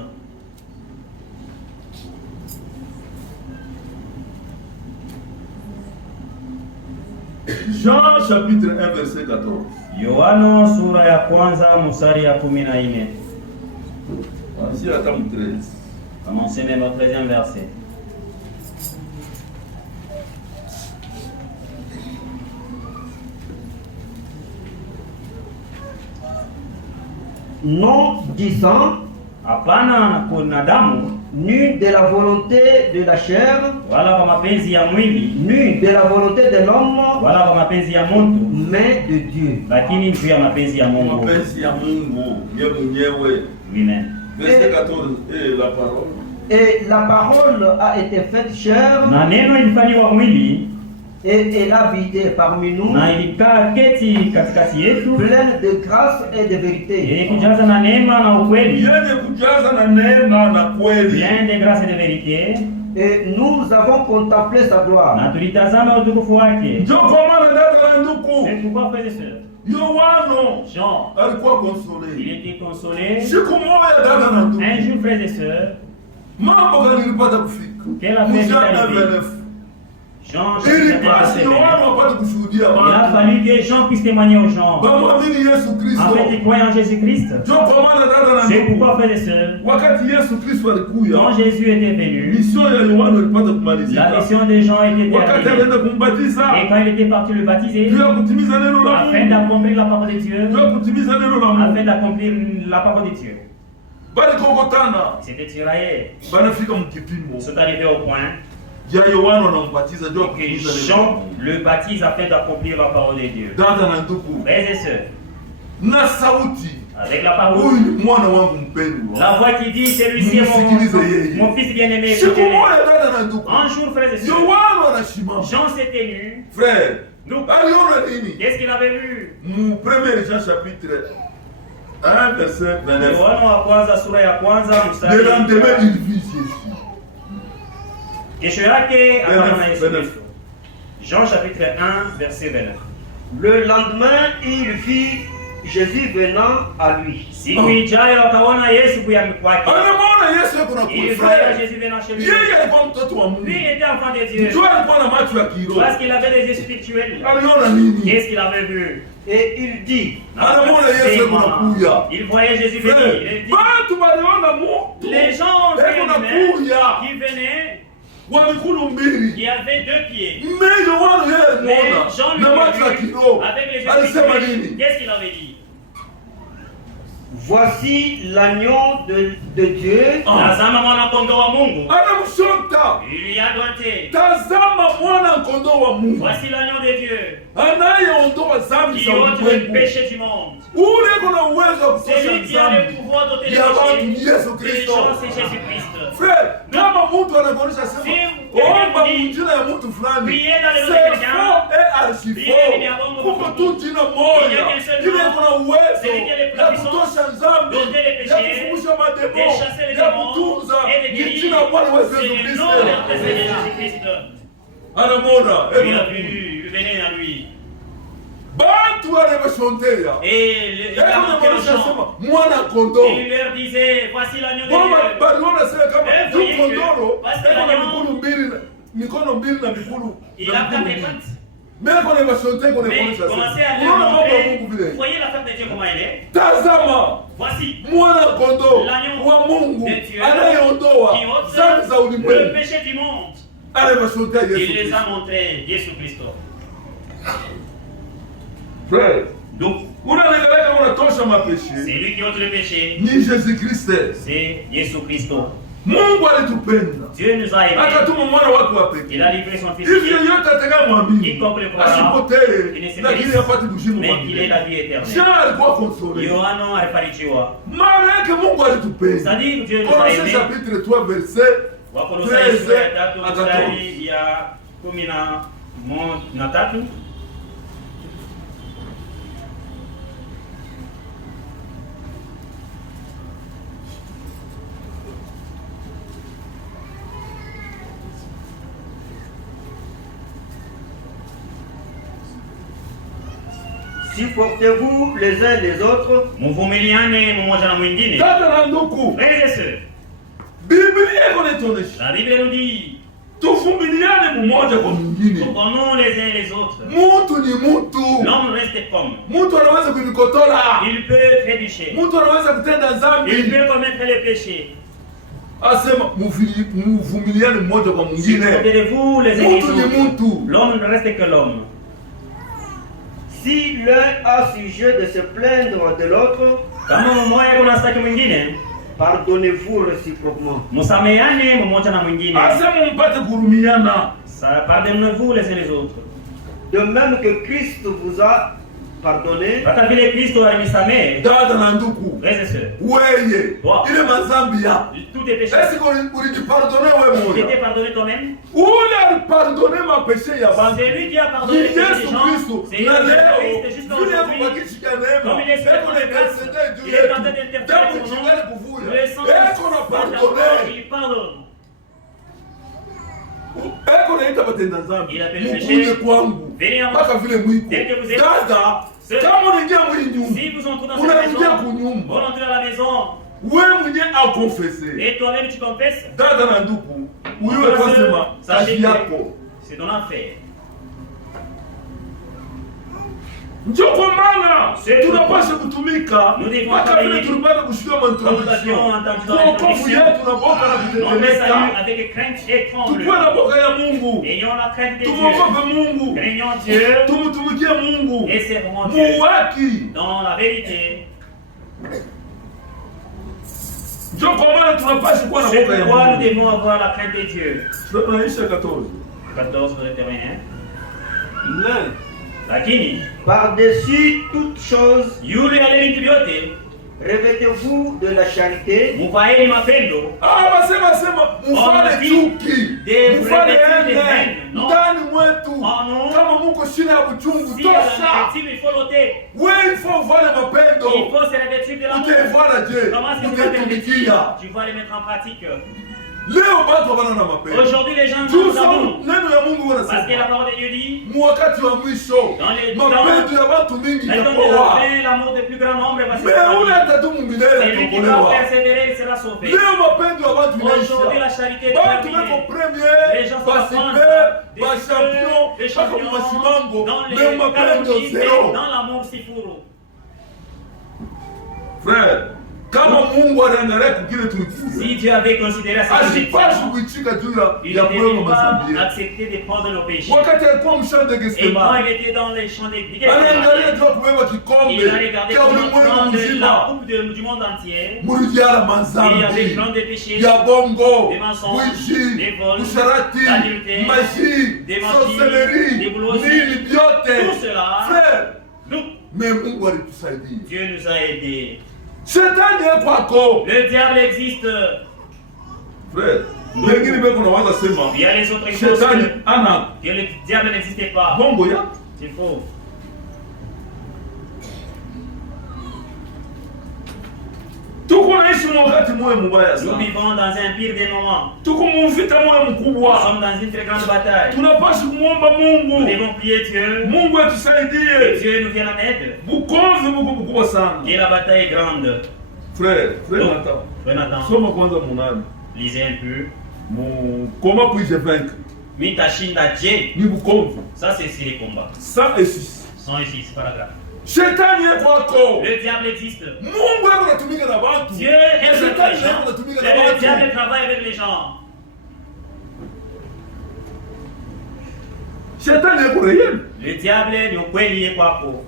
Jean chapitre 1 verset 14. Yohano sura ya kwanza mstari ya 14. Voici à 13. Commencez même au 13e verset. Non disant, Hapana kuna damu, ni de la volonté de la chair, wala kwa mapenzi ya mwili, ni de la volonté de l'homme, wala kwa mapenzi ya mtu, mais de Dieu. lakini juu ya mapenzi ya Mungu. Mapenzi ya Mungu yeye mwenyewe. Amen. Verset 14 et la parole. Et la parole a été faite chair, Na neno ilifanywa mwili et elle a habité parmi nous, na ilikaa keti katikati yetu, pleine de grâce et de vérité. yenye kujaza na neema na ukweli, Yenye kujaza na neema na kweli. plein de grâce et de vérité, Et nous avons contemplé sa gloire. na tulitazama utukufu wake. Ndio kwa maana dada na ndugu, C'est pourquoi, frères et sœurs, Yohano Jean, alikuwa il consolé. était consolé. Siku moja dada na ndugu, Un jour, frères et sœurs, mambo gani ilipata kufika? Quelle affaire est Jean arrivée? 1:29. Jean, Ili chapitre 1, basi verset 20. Yohano apate kushuhudia Il a watu. fallu que Jean puisse témoigner aux gens. Bamwamini Yesu En Kristo. fait, ils croient en Jésus-Christ. Ndio kwa maana dada na C'est ndugu, pourquoi, frères et sœurs, wakati Yesu Kristo alikuja, quand Jésus était venu, mission ya Yohano ilipata la kumalizika. mission des gens était Wakati terminée. alienda kumbatiza, Et quand il était parti le baptiser, juu ya kutimiza neno la afin Mungu, d'accomplir la parole de Dieu, juu ya kutimiza neno la afin Mungu, d'accomplir la parole de Dieu, bali kokotana c'était tiraillé. banafika mkipimo Ils sont arrivés au point ya Yohano anambatiza juu ya que kutimiza neno la Jean Mungu. le baptise afin d'accomplir la parole de Dieu. Dada na ndugu, Frères et sœurs, na sauti, avec la parole, huyu ni mwana wangu mpendwa. la voix qui dit, celui-ci est mon fils bien-aimé. Siku écoutez-le. moja dada na ndugu, Un jour, frères et sœurs, Yohano anashimama. Jean s'est tenu. Frère, Nous, aliona nini? qu'est-ce qu'il avait vu? Mu 1 Jean chapitre 1 verset 29. Yohana wa kwanza sura ya kwanza Le mstari lendemain, il vit Jésus. kesho yake akaona na Yesu 29. Kristo. Jean chapitre 1 verset 29. Le lendemain, il vit Jésus venant à lui. Siku ijayo akaona Yesu kuyani kwake. Anamwona Yesu yuko na Il kule. voyait Frère, Jésus venant chez lui. yeye alikuwa mtoto wa Mungu. Lui était enfant de Dieu. Ndio alikuwa na macho ya kiroho. Parce qu'il avait des yeux spirituels. Aliona nini? Qu'est-ce qu'il avait vu? Et il dit, Anamwona Yesu yuko na kuya. Il voyait Jésus venir. Frère, Il dit, watu waliona Mungu. les gens ont vu Yuko na un humain kuya. qui venait, Wa mikono mbili. qui avait 2 pieds. Mais Yohana yeye Mais alimuona Jean na macho ya lui kiroho. avec les yeux Alisema spirituels. nini? Qu'est-ce qu'il avait dit? voici l'agneau de Dieu Tazama mwana kondoo wa Mungu. Anamshota. Il lui a doigté. Tazama mwana kondoo wa Mungu. Voici l'agneau de Dieu Anayeondoa dhambi qui za ôte le ulimwengu. péché du monde. Ule kuna uwezo wa C'est kutosha lui qui a le dhambi pouvoir d'ôter ya watu le ni péché. Yesu Les Kristo. gens, c'est Jésus-Christ. Frère, kama mtu anakuonyesha sema Si omba quelqu'un jina ya mtu fulani, priez dans le nom de c'est quelqu'un, faux et archi priez bien faux. avant Kuko de tu jina moja Il y a qu'un seul ile nom. kuna uwezo C'est lui qui a les ya puissances kutosha dhambi, d'ôter les ya péchés, kufumusha mademo, de chasser les ya démons kutunza. et de Ni guérir. jina la Bwana wetu C'est Yesu le Kristo. nom de notre Seigneur Jésus-Christ. Anamwona, Il a vu, venez à lui. bantu wale bashontea. Et il a monté le Sema chant. mwana kondoo. Et il leur disait, voici l'agneau de Kwamba Dieu. baliona sema kama Eh, tu voyez que kondoro parce que eko na l'agneau- mikono mbili na migulu. Il a 4 pattes. Mais eko na bashontea kuna Mais kuonyesha commencez sema. à Unaona leur mambo ya montrer. Mungu vile. Voyez la femme de Dieu comment elle est. Tazama Voici mwana kondoo l'agneau wa Mungu de Dieu anayeondoa qui ôte dhambi za le ulimwengu. péché du monde. Anayebashontea Il Yesu les Kristo. a montrés, Jésus Christ. Frère, Donc, unaangalia kama unatosha c'est mapeshe. lui qui ôte le péché. Ni Yesu Kristo. C'est Jésus Christ. Mungu alitupenda. Dieu nous a aimés. Akatuma mwana wake wa pekee. Il a livré son fils. Hivi yeyote atakayemwamini Quiconque le croira, asipotee, il ne se lakini périsse, apate uzima mais wa qu'il ait milele. la vie éternelle. Jean alikuwa consolé. Yohana alifarijiwa. Maana yake Mungu alitupenda. C'est-à-dire Dieu nous a Colossiens aimés. chapitre 3 verset Wakolosai sura ya 3 13 mstari ya 13. supportez-vous les uns les autres, Mvumiliane mmoja na mwingine. Dada na ndugu, Frères et sœurs, Biblia iko inatuonyesha la Bible nous dit tuvumiliane mmoja kwa mwingine. Comprenons les uns les autres. Mtu ni mtu. L'homme reste comme. Mtu anaweza kunikotola. Il peut trébucher. Mtu anaweza kutenda dhambi. Il peut commettre les péchés. Asema mvumiliane mmoja kwa mwingine. Supportez-vous les uns les Mtu ni autres. mtu. L'homme ne reste que l'homme. Si l'un a sujet de se plaindre de l'autre, Kama mmoja unastaki mwingine, pardonnez-vous réciproquement. msameheane mmoja na mwingine. Asema mpate kurumiana. Pardonnez-vous les uns les autres. De même que Christ vous a pardonné, Hata vile Kristo alinisamehe, Dada na ndugu. frères et sœurs, Weye. Wow. Ile mazambi ya. tous tes péchés, Est-ce qu'on ulipardonner wewe tu moja? t'es pardonné toi-même. Ule alipardonner mapeshe ya bantu. C'est lui qui a pardonné Ni les péchés des Yesu gens. Kristo. C'est Na Jésus leo Christ jusqu'à vile aujourd'hui. kwa kishika neema. Comme il est fait Eko pour na les grâces, intercede juu il est en train yetu. d'intercéder Damu pour nous. chingani kuvuya. Le sang Eko na pardonner. il pardonne. Eko naita batenda dhambi. Il appelle le Mukuje péché. kwangu. Venez en Mpaka vile mwiko. Dès que vous êtes- Dada, Seul. kama unaingia mwii nyumba. Si vous entrez dans cette Unaingia maison, kunyumba. vous rentrez dans la maison Wewe mwenyewe akonfese. et toi-même tu confesses, Dada na ndugu, uiwe kwasema sachez kazi yako. que c'est ton affaire. Ndio kwa maana C'est tunapaswa kutumika Nous devons mpaka vile travailler. tulipata kushika Comme nous avions introduction. entendu dans Kwa wokovu l'introduction, yetu na boka na on met salut kutetemeka. avec crainte et Tukuwe tremble. na boka ya Mungu. Ayons la crainte de Dieu. Tumuogope Mungu. Craignons Dieu Tumtumikie Mungu. et servons Dieu Muwaki. dans la vérité. Ndio kwa maana tunapaswa kuwa na C'est boka ya pourquoi nous Mungu. devons avoir la crainte de Dieu. Tunaisha 14. 14, vous êtes rien. mais Lakini, par-dessus toute chose, yule aliyeniyote, revêtez-vous de la charité, muvaeni mapendo, Ah, sema mufanye chuki. de Mufanye revêtir les ende. haines, non? Ndani mwetu. En nous. Kama muko shina ya buchungu Si à la tosha. négative, il faut l'ôter. Wewe il faut voir Il mapendo. faut se revêtir de l'amour. Utaivana je? Comment est-ce que tu vas te Utaitumikia. revêtir? Tu vas les mettre en pratique. Leo watu hawana na mapendo. Aujourd'hui, les gens Juu nous sababu avons. neno ya Mungu Parce que la wanasema parole de Dieu dit, mu wakati wa mwisho Dans les- mapendo ya watu mingi maintenant de la itapoa. fin, l'amour de plus grand nombre va se Mais ule faire. atadumu milele C'est lui qui va ataokolewa. persévérer, il sera sauvé. Leo mapendo ya watu Aujourd'hui, la inaisha. charité est Batu terminée. weko premier, Les gens sont ba en France, super, des ba champion, des mpaka mu champions, masimango. dans les Mais mapendo calomnies, zero. dans l'amour sifuru. Frère, kama Mungu anaangalia kukile tulikiza. Si Dieu avait considéré cette Asipashi élection, kuichika juu il ya ne kuwema devait pas mazambi. accepter de prendre nos péchés. Wakati alikuwa mshande Et quand Gethsemane, il était dans les champs des anaangalia juu ya kubeba kikombe il a regardé cha comment ulimwengu prendre la mzima. coupe du monde entier. Mulijala Et il y avait mazambi plein de péchés, ya bongo, des mensonges, wizi, des vols, usharati, d'adultère, magie, des magies, sorcellerie, des bouloiries, nini vyote. tout cela. Frère, Nous, mais Mungu alitusaidia. Dieu nous a aidés. Shetani kwako. Le diable existe. Frère, wengine beko na waza sema Il y a les autres qui pensent shetani que ana le diable n'existait pas. bongo ya C'est faux. tuko naishi wakati moyo mubaya Nous sana. vivons dans un pire des moments. Tuko muvita moyo Nous mkubwa. sommes dans une très grande bataille. Tunapaswa kumwomba Nous Mungu. devons prier Dieu. Mungu Que atusaidie. Dieu nous vienne en aide. Bukombe buko mkubwa sana. Et la bataille est grande. Frère, frère Donc, Nathan. Jonathan, Soma kwanza munani. lisez un peu. Comment puis-je vaincre? Mitashinda Dieu. Ni Bukombe. Ça, c'est ici les combats. 106. 106 paragraphes. Shetani kwako. Le diable existe. Mungu yako natumika na watu. Dieu est avec Shetani les gens. yako natumika na Le diable watu. travaille avec les gens. Shetani yako rehemu. Le diable ni ukweli kwako.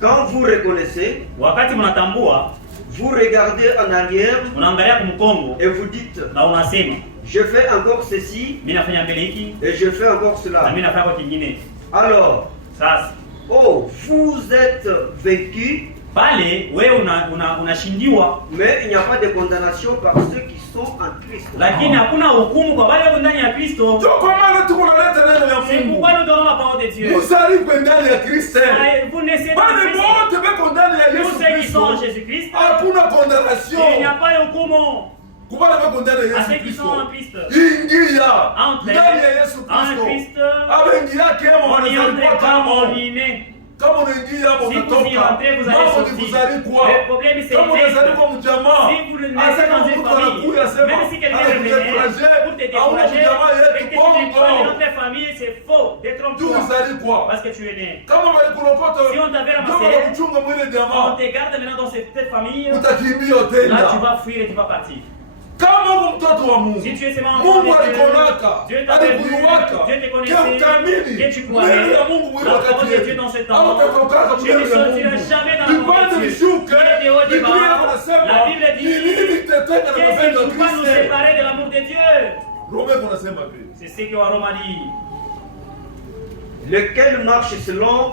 quand vous reconnaissez, Wakati mnatambua, vous regardez en arrière unaangalia kumkongo et vous dites, na unasema, je fais encore ceci mimi nafanya mbele hiki et je fais encore na cela. mimi nafanya kwa kingine. Alors, Sasa oh, vous êtes vaincu, pale wewe unashindiwa, mais il n'y a pas de condamnation par ceux qui sont en Christ. lakini hakuna hukumu kwa wale wako ndani ya Kristo. Ndio kwa maana tuko naleta neno ya C'est Mungu. pourquoi nous donnons la parole de Dieu. Musalikwe ndani ya Kristo. Vous naissez dans Wale Christ. wote beko ndani ya Tous Yesu ceux qui sont en Kristo. Jésus-Christ, Hakuna il n'y condamnation. a pas de hukumu. Kubale beko ndani ya À Yesu ceux qui sont en Kristo. Christ, Ingia entre ndani ya Yesu en Kristo. Christ, Abengi yake ama on y wanazalikuwa entre comme kama. on y naît. kama unaingia hapo Si vous y utatoka. rentrez, vous allez Mambo ni sortir. kuzalikwa. Le problème, c'est Kama unazalikwa l'être. mjamaa. Si vous naissez dans une famille, même si quelqu'un est venu pour te décourager, et que tu décourages de notre famille, c'est faux. Détrompe-toi. Tuzalikwa. Parce que tu es né. Kama walikulokota. Si on t'avait kama ramassé, kuchunga mwile on jamaa. te garde maintenant dans cette famille, Utakimbia là tu utenda. vas fuir et tu vas partir. Kama uko mtoto wa Mungu. Si tu es seulement enfant Mungu de Dieu, alikonaka. Dieu t'avait vu, Alikuiwaka. Dieu te Kia connaissait, utamini. que tu croyais. Mbele ya Mungu mwile La parole wakati de yetu. Dieu dans ce temps. Au utatoka Tu mbele ne ya sortiras Mungu. jamais dans Vipande le Dieu. vishuke. Tu es au Biblia débat. inasema La Bible dit, ni nini tutatenga na qu'est-ce mapendo qui ya peut nous Kristo? séparer de l'amour de Dieu? Rome kunasema vile. C'est ce que Rome a dit. lequel marche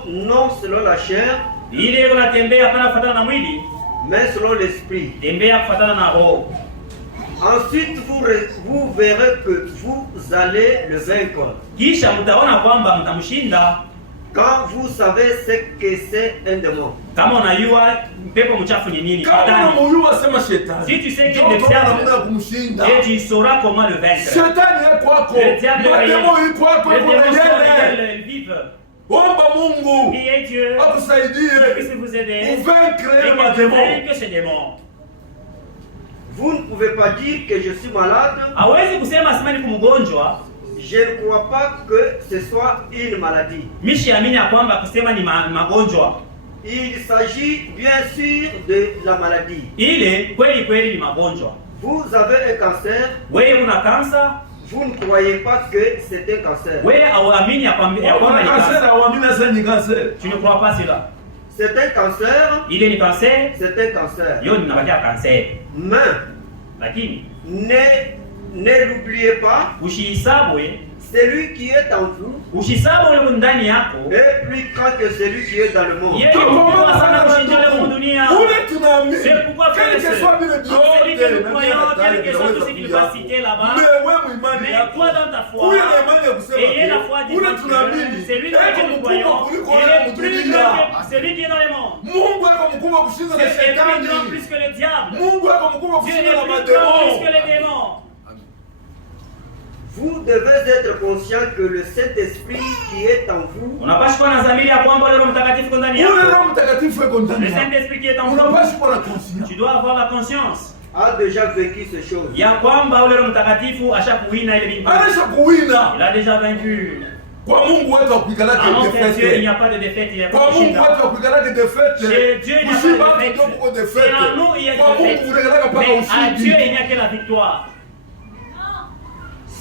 non selon la chair, Ile unatembea hapana kufuatana na mwili, mais selon l'esprit. tembea kufuatana na roho. Ensuite, vous verrez que vous allez le vaincre. Kisha mtaona kwamba mtamshinda Quand vous savez ce que c'est un démon. kama unajua pepo mchafu ni nini. Kama Shetani. unamjua sema shetani. Si tu sais que Ndio le utaona namna ya diable, kumshinda. et tu sauras comment le vaincre. Shetani yako kwako. Le diable Mademo iko kwako les iko démons sont yeye. réels, ils vivent. Omba Mungu Priez Dieu, qu'il akusaidie puisse vous aider, uvaincre et que tu mademo. vainques ces démons. Vous ne pouvez pas dire que je suis malade. Hawezi kusema sema ni kumgonjwa. Je ne crois pas que ce soit une maladie. Mishiamini ya kwamba kusema ni magonjwa. Il s'agit bien sûr de la maladie. Ile kweli kweli ni magonjwa. Vous avez un cancer. Wewe una kansa, Vous ne croyez pas que c'est un cancer. wewe hauamini ya kwamba ni Kanser kansa. awamini sasa ni kanser. Tu ne crois pas cela. C'est un cancer. Ile ni cancer, C'est un cancer. yo ninabakia cancer. Mais Lakini ne l'oubliez pas, ushihesabu, celui qui est en vous ushihesabu ule ndani yako. est plus grand que celui qui est dans le monde. Yeye ni mkubwa sana kushinda ule dunia. Ule tunaamini. C'est pourquoi Quel que soit vile celui que nous vyote croyons, quel que soit tout ce qu'il va citer là-bas, wewe imani mais yako. toi dans ta foi, Ule na imani ya kusema ayez la foi ule divine, tunaamini. c'est lui Eko que nous mkubwa croyons, kuliko il wale est plus mtumilia. grand que celui qui est dans le monde. Mungu ako mkubwa kushinda na C'est plus grand shetani. plus que le diable. Mungu ako mkubwa Dieu kushinda est na plus grand plus que mademo. les démons. Vous devez être conscient que le Saint-Esprit qui est en vous Unapaswa kuwa na dhamiri ya kwamba ule Roho Mtakatifu uko ndani Ule yako. Roho Mtakatifu yuko Le ndani yako. Saint-Esprit qui est en vous, Unapaswa kuwa na conscience. tu dois avoir la conscience a déjà vécu ces choses. ya kwamba ule Roho Mtakatifu ashakuwina ile bingu. Anaweza kuwina. Il a déjà vaincu. Kwa Mungu wetu akuikalake En notre Dieu, il n'y defete. a pas de défaite, il n'y a pas Kwa de Mungu kushinda. wetu akuikalake defete. Chez Dieu, il n'y a Kushinda pas de ndio kuko défaite. defete. C'est en nous, il y a Kwa une Mungu défaite. unakalaka mpaka Mais à Dieu, il ushindi. n'y a que la victoire.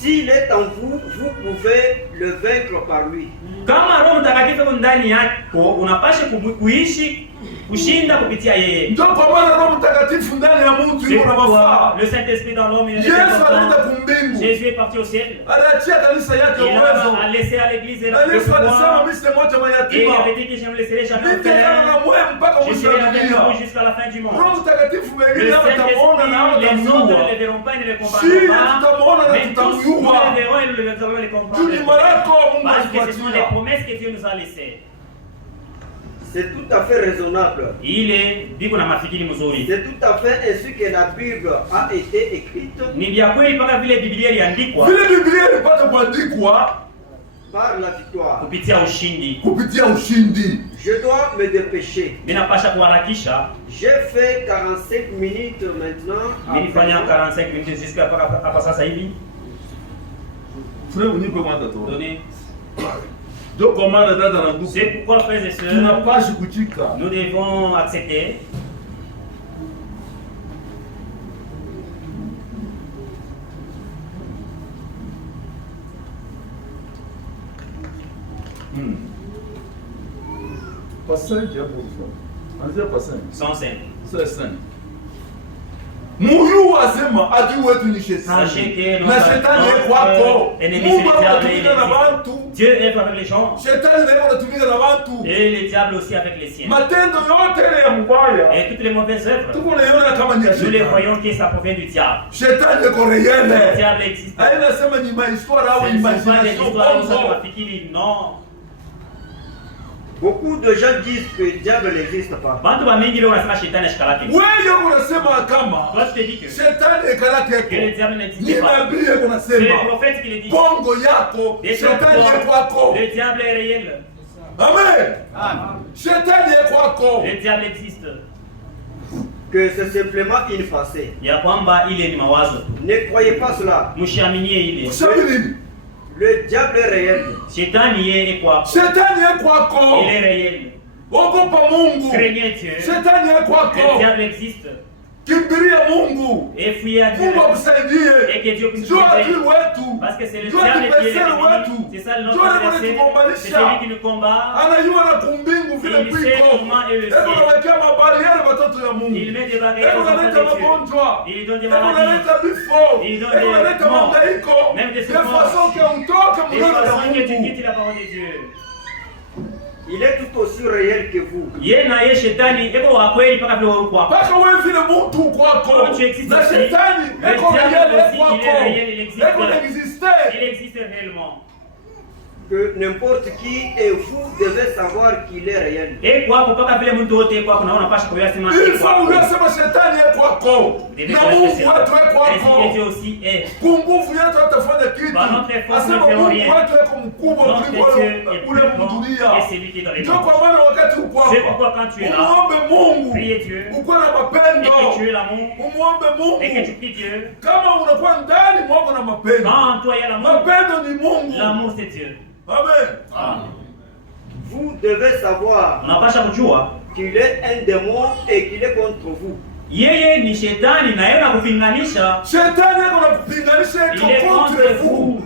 S'il est en vous, vous pouvez le vaincre par lui. Kama Roho Mtakatifu yuko ndani yako, unapaswa kuishi kushinda kupitia yeye. Ndio kwa maana Roho Mtakatifu ndani ya mtu C'est yuko na pourquoi mafaa. le Saint-Esprit dans l'homme, il est Yesu alienda important. kumbingu. Jésus est parti au ciel. Aliachia kanisa yake Il uwezo. a laissé à l'église Na le Yesu alisema pouvoir. mimi sitamwacha Et il mayatima. avait dit que je ne laisserai jamais Nitaenda na orphelin. mwe mpaka Je mwisho wa serai avec dunia. vous jusqu'à la fin du monde. Roho Mtakatifu Le wengine hapa tutamuona na hapa Saint-Esprit, les autres tutamuua. ne le verront pas et ne le Si comprendront pas. tutamuona na Mais tous nous tutamuua. le verrons et nous le verrons et le Juu ni comprendrons. marako Mungu Parce que ce sont les alitupatia. promesses que Dieu nous a laissées. C'est tout à fait raisonnable. Ile biko na mafikiri mzuri. C'est tout à fait ainsi que la Bible a été écrite Ni vya kweli mpaka vile Biblia iliandikwa Vile Biblia ilipata kuandikwa par la victoire. kupitia ushindi. kupitia ushindi. Je dois me dépêcher. Mimi napasha kuharakisha. J'ai fait 45 minutes maintenant. Mimi nifanya 45 minutes jusqu'à hapa sasa hivi. Frère, unipe kwanza tu. Donnez. Ndio kwa maana dada na ndugu. C'est pourquoi, frères et sœurs, Tunapaswa kuchika. nous devons accepter Pas 5 hapo. Anzia pas 5. 105. C'est 5. Mungu asema adui wetu ni Sachez shetani. que Na notre- shetani notre yeko hapo. ennemi, Mungu c'est le diable, anatumika na watu. Dieu est avec les gens Shetani naye anatumika na watu. et le diable aussi avec les siens. Matendo yote ile ya mbaya. Et toutes les mauvaises œuvres, Tuko naiona kama ni ya nous les shetani. voyons que ça provient du diable. Shetani yeko Le reyele. diable existe. Haina sema ni mahistoire au Ce ne sont pas des imagination histoires où ça bongo. va fikiri, non. Beaucoup de gens disent que le diable n'existe pas. Bantu ba mingi leo wanasema shetani ashikalake. Wewe unasema kama Toi tu te dis que shetani ekalake que le yako. diable Ni n'existe pas. nabii yako C'est le nasema. prophète qui le dit. Bongo yako, Des shetani yako fois, wako. le diable est réel. Amen. Shetani est quoi comme? Le diable existe. Que c'est simplement une pensée. Ya kwamba ile ni mawazo tu. Ne croyez pas cela. Mshiaminie ile. Le diable est réel. Shetani yeye kwa. Shetani est quoi comme? Il est réel. Ogopa Mungu. Craignez Dieu. Shetani est quoi Le comme? diable existe. Kimbilia Mungu. Et fuyez à Dieu. Mungu akusaidie. Et que Dieu puisse Dieu vous adui aider. wetu. Parce que c'est le Dieu diable qui est adversaire l'ennemi. wetu. C'est ça le nom Dieu de anatugombanisha. c'est celui qui nous combat. Anajua na kumbingu vile Il sait kwiko. comment est le Hebu ciel. nawekea mabariere watoto ya Mungu. Il met des barrières Hebu aux enfants naleta de Dieu. magonjwa. Il donne des Hebu maladies. naleta vifo. Il donne Hebu des naleta morts. mangaiko. Même des De souffrances. façon que utoke Et mneno ya façon que tu Mungu. quittes la parole de Dieu. Il est tout aussi réel que vous. Yeye na yeye shetani eko wa kweli mpaka vile wewe kwa. Mpaka wewe vile mtu kwako. Comme tu existes Na aussi, shetani le eko diable réel aussi, kwako. il est réel, il existe. Eko n'existe. Il existe réellement. Que n'importe qui et vous devez savoir qu'il est réel. Et kwa mpaka vile mtu wote kwa kuna unapasha kuyasema Il faut uyasema shetani ye kwako. Na Mungu wetu ye kwako. Dieu aussi est. Kunguvu yetu hatafanya kitu. Par notre force, Asema nous ne ferons Mungu rien. wetu yako mkubwa Notre kuliko Dieu est ule plus grand mdunia. et c'est lui qui est dans les Ndio mondes. kwa maana wakati uko C'est hapa. pourquoi quand tu es là, Umuombe Mungu. priez Dieu. Ukuwe na Et mapendo. que tu es l'amour, Umuombe et que tu Mungu. pries Dieu. Kama unakuwa ndani mwako na mapendo. Quand en toi il y a l'amour, Mapendo ni Mungu. l'amour c'est Dieu. Amen. Vous devez savoir Unapasha kujua qu'il est un démon et qu'il est contre vous. yeye ni shetani na yeye anakupinganisha. Shetani yako nakupinganisha Il iko est contre contre vous. vous.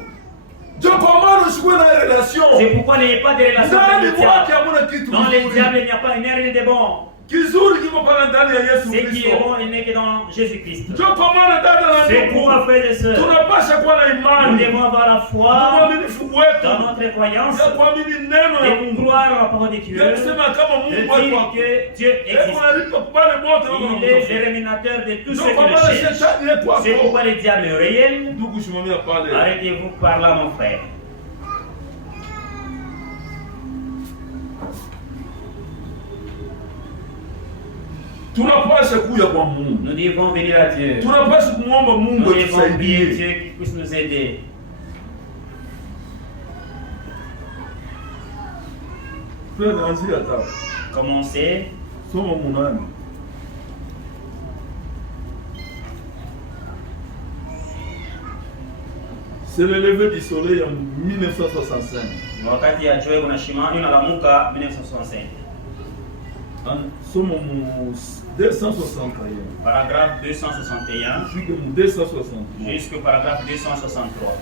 Ndio kwa maana usikuwe na relation. C'est pourquoi il n'y a pas de relation avec Ndani le mwake diable. hamuna kitu Dans les kizuri. diables, il n'y a pas une rien de bon. Kizuri kiko pale ndani ya Yesu Ce qui est Kristo. bon, il n'est que dans Jésus-Christ. Ndio kwa maana dada na C'est pourquoi, ndugu, frères et sœurs, tunapasha kuwa na nous imani. devons avoir la foi Uaminifu wetu. dans notre croyance Ya kuamini neno ya et Mungu. croire à la parole de Dieu. Ya kusema kama De Mungu wetu dire wako. que Dieu Hebu existe. nalipa pale moto wako Il est le rémunérateur de tous ceux Ndio kwa qui maana le cherchent. shetani ye C'est kwako. pourquoi le diable est réel. Ndugu simamia pale. Arrêtez-vous par là, mon frère. Tunapasha kuja kwa Mungu. Nous devons venir à Dieu. Tunapasha kumwomba Mungu Nous devons prier atusaidie. Dieu qui puisse nous aider. Frère anzia hata. Commencez. Soma munani. C'est le lever du soleil en 1965. Wakati ya jua unalamuka 1965. Soma mu 261. Paragraphe 261 Jusqu'à mu 263. jusqu'au paragraphe 263.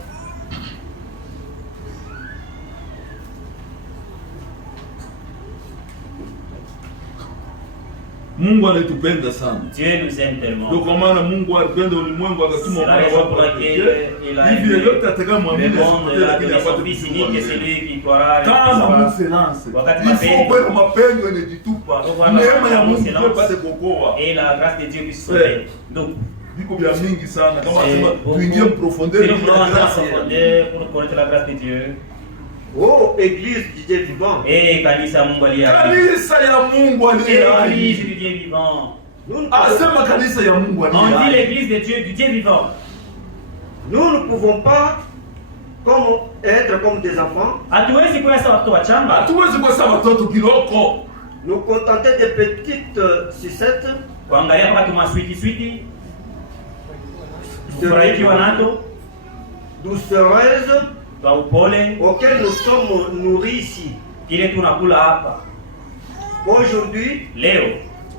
Mungu anatupenda sana. Dieu nous aime tellement. Ndio kwa maana Mungu alipenda ulimwengu akatuma C'est la mwana raison wake pour wa laquelle pekee. il a Hivi aimé yeyote atakayeamini le monde, asipotee il a lakini donné son apate fils uzima wa unique et milele. celui qui croira Kama ne muselance. Wakati Il faut mapendo. kwenda mapendo inajitupa. Voilà, Neema ya Mungu muselance. ipate kuokoa. et la grâce de Dieu puisse sauver. Donc, Viko vya mingi sana kama c'est sema beaucoup. tuingie mprofondeur Si nous ya voulons entrer en grâce. profondeur pour connaître la grâce de Dieu. Oh, Église du Dieu vivant. Et kanisa Mungu aliye hai. Kanisa ya Mungu aliye Église hai. du Dieu vivant. Nous ne Asema kanisa ya Mungu aliye On dit hai. l'église de Dieu, du Dieu vivant. nous ne pouvons pas être comme des enfants, Hatuwezi kuwa sawa watoto wachanga. Hatuwezi kuwa watoto kiloko. nous contenter des petites sucettes, Kuangalia mpaka tumaswiti switi. Kufurahikiwa nato doucereuses, kwa upole auxquelles nous sommes nourris ici. kile tunakula hapa Aujourd'hui, leo.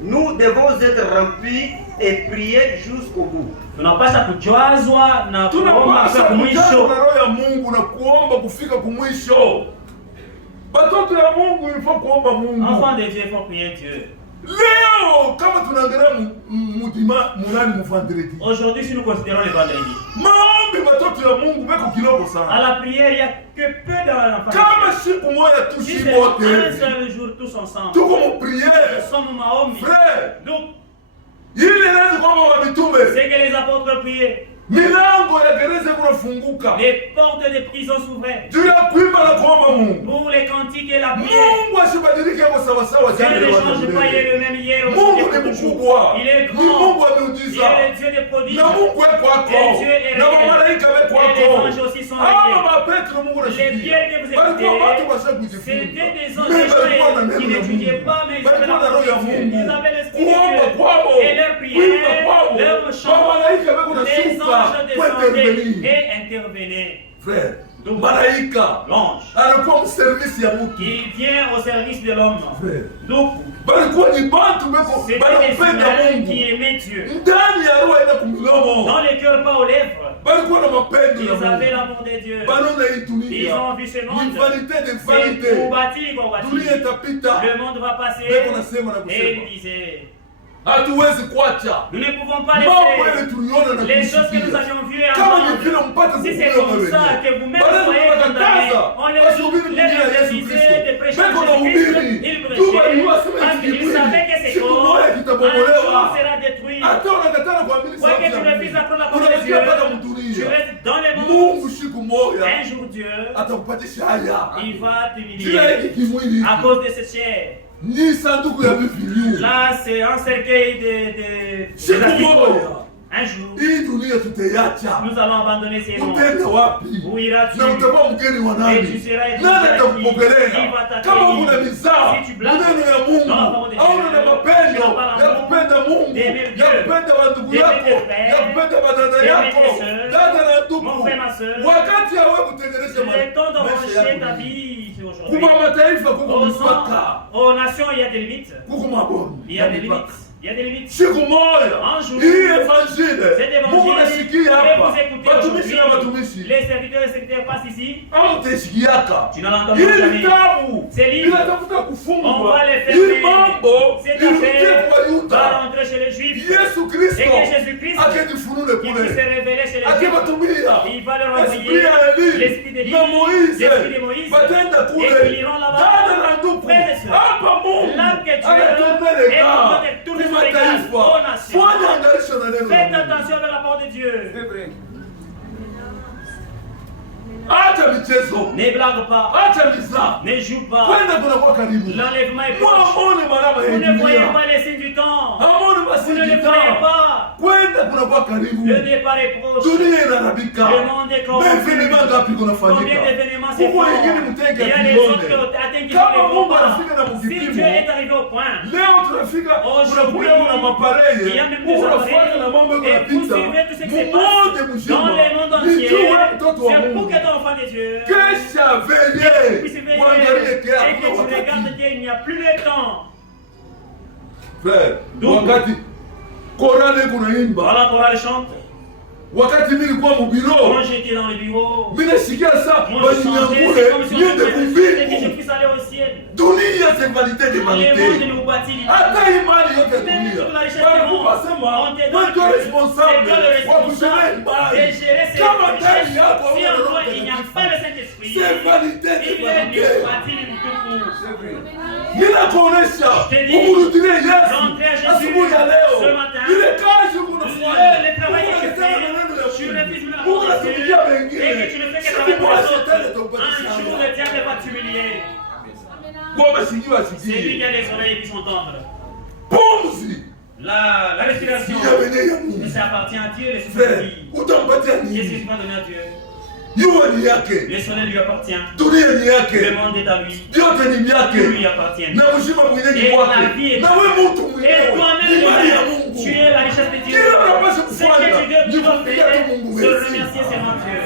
nous devons être remplis et prier jusqu'au bout. Tunapaswa kujazwa na kuomba Tunapaswa mpaka kujazwa mwisho. na roho ya Mungu na kuomba kufika kumwisho. Batoto ya Mungu ilifaa kuomba Mungu. Enfants de Dieu, il faut prier Dieu. Leo kama tunaangalia mutima munani muvandredi. Aujourd'hui, si nous considérons le vendredi, Maombi batoto ya Mungu beko kiloko à sana. la prière, il n'y a que peu dans Kama l'enfant. siku moja tu Si si c'est wote. un seul jour, tous ensemble, Tuko mu nous prière. sommes maombi. Frère, Donc, ile nani kwamba wa mitume. c'est que les apôtres priaient. milango ya gereza kunafunguka. Les portes des prisons s'ouvraient. Juu ya kuimba na kuomba Mungu. Pour les cantiques et la prière. Mungu asibadilike kwa sawa sawa Dieu jana ne leo change pas, il est le même hier aussi. Mungu ni mkubwa. Il est Ni grand. Mungu Il ameujiza. est le Dieu des prodiges. Na Mungu weko wako. Et Dieu est Na réel. malaika weko Et les wako. anges aussi sont Hawa réels. mapetro Mungu Les anashikia. pierres que vous Walikuwa watu écoutez, washa kujifunza. c'était des Mais anges walikuwa na qui neno la n'étudiaient Mungu. pas, mais ils avaient Walikuwa la na roho ya parole de Dieu. Mungu. Ils avaient l'esprit de Kuomba Dieu. kwao. Et leur Kuimba prière, kwao. leur chant, Malaika weko les nashuka. anges descendaient et intervenaient. Frère, Donc, malaika l'ange anakuwa mservisi ya mtu. qui vient au service de l'homme. Frère, Donc, balikuwa ni bantu beko c'était des banapenda humains qui Mungu. aimaient Dieu. Ndani ya roho ina kumilomo. Dans les cœurs, pas aux lèvres. Balikuwa na mapendo ya Ils avaient Mungu. l'amour de Dieu. Banona hii Ils dunia. ont vu ce Ni monde. vanité de C'est vanité. pour bâtir qu'on bâtit. Dunia itapita. Le monde va passer. Beko nasema na Et il kusema. disait, Hatuwezi kuacha. nous ne pouvons pas Mambo ile laisser tuliona na les choses que nous kusikia. avions vues et Kama ni entendues. vile mpate Si c'est kukuelewa comme wewe. ça que vous-même Badala soyez ya condamnés, kukataza, on les basi ubiri les kulia Yesu interdisait de Kristo. prêcher Beko na Jésus-Christ, ubiri. ils Tuba prêchaient ni wasema parce qu'ils hivi. savaient que c'est Siku faux. moja Un kitabomolewa. jour sera détruit. Hata unakatana kuamini Quoi sauti que ya tu refuses Mungu. d'apprendre la parole de Dieu, Unabakia mpaka tu mdunia. restes dans les mondes. Mungu siku moja Un jour Dieu, atakupatisha haya. il va Kila t'humilier hiki kimwili à cause de cette chair. ni sanduku ya vivinyu. Là, c'est un cercueil Siku de moja un jour, hii dunia tutaiacha. nous allons abandonner ces mondes. Utenda wapi? Où iras-tu? Na utakuwa mgeni wa Et nani? tu seras Nani étranger qui atakupokelea? va t'accueillir. Kama una mizaa Si tu blagues maneno ya Mungu dans la parole de au Dieu, una mapendo tu n'as pas ya l'amour kupenda Mungu, d'aimer ya Dieu, kupenda wandugu d'aimer yako, tes frères, ya kupenda badada d'aimer yako, tes sœurs, dada na mon ndugu, frère, ma sœur, wakati ya wewe kutengeneza le temps maisha d'enrichir ta yako. vie c'est aujourd'hui. Kuma mataifa kuko mpaka, Aux nations, il y a des limites. kuko mabomu. Il y a des limites. Il y a des limites. Siku moja Un jour, hii evanjili Cet Mungu évangile nasikia que hapa, vous écoutez watumishi na aujourd'hui, watumishi les serviteurs et secrétaires passent ici. au utasikiaka Tu n'en entends hili jamais. vitabu Ces livres, vinatafuta on kufungwa va les hii fermer. mambo Cette irukie affaire kwa va Yuda. rentrer chez les Juifs. Yesu Et Kristo que Jésus-Christ, akejifunule il puisse se kule révéler chez les Juifs. akiwatumia Il va leur esprit envoyer ya Eli l'esprit d'Élie, na Moïse l'esprit de Moïse, batenda et kule qu'ils iront là-bas. dada na ndugu Frères et sœurs, hapa Mungu là que Dieu anatumeleka est en train de tourner son regard kumataifa aux nations. fanya angalisho na neno la Faites Mungu. attention avec la parole de Dieu. Acha michezo, Ne blague pas. acha mizaa, Ne joue pas. kwenda kunakuwa karibu. L'enlèvement est proche. Mwamone marama ya Vous ne voyez dunia, pas les signes du temps. hamone Vous ne les voyez masikita, pas. kwenda kunakuwa karibu. Le départ est proche. Dunia inarabika, Le monde est corrompu. mevenema ngapi Combien kunafanyika? d'événements se Huko font? wengine Il mtenge y a les autres atuone. qui atteignent qui Kama ne vont Mungu pas. anafika na Si mkipimo, Dieu est arrivé au point, leo tunafika Aujourd'hui, unakuja kuna il y a mapareye même des unafuata na mambo yako et vous yanapita suivez tout ce qui se mumonde passe mzima dans le monde ni entier. juu wewe mtoto wa C'est pour Mungu que ton enfant de Dieu kesha puisse venye veiller uangalie ke et que hakuna tu regardes wakati qu'il n'y a plus de temps. frère Donc, wakati korale kunaimba Quand la chorale chante, wakati mimi nilikuwa mubiro quand j'étais dans le bureau, mimi nasikia saa moi je chantais, banyangule c'est comme si on niende me disait que je kumbingu puisse aller au ciel. dunia c'est vanité de Dans les mondes vanité nous bâtit hata imani yote ya Même dunia toute la richesse bali du monde, kupasema on te donne wewe ndio que responsable c'est toi le wa kushika responsable imani de gérer ces kama ndani richesses. yako Si hauna en toi Roho il n'y a Mtakatifu, pas le Saint-Esprit, c'est vanité de il est vanité. nous bâtit mtupu. Ninakuonesha Je te dis, umrudie Yesu rentrez à Jésus asubuhi ya leo. ce matin. Ile kazi unafanya, Le travail que tu unaletea maneno ya fais, tu Mungu. refuses la Mungu parole de Dieu, anatumikia wengine. et que tu ne fais que Siku travailler pour moja les autres. shetani Un atakupatisha jour, haya. le diable va t'humilier. Ngoma sikiwa C'est lui qui sikie. a les oreilles qui s'entendent. Pumzi La respiration, ya wenyewe ya Mungu. ça appartient à Dieu, le souffle de Frère, vie. utampatia Qu'est-ce que nini? tu vas donner à Dieu? Jua ni yake, Le soleil lui appartient. dunia ni Le yake, monde est à lui. vyote ni Tout lui vyake, appartient. na mzima mwenyewe Et ni la wake, vie est na wewe mtu Et mwenyewe toi-même, ni mali ya tu Mungu. es la richesse de Dieu. Kila unapaswa Ce que kufanya tu ni dois kumpigia faire, tu Mungu c'est merci. remercier seulement Dieu.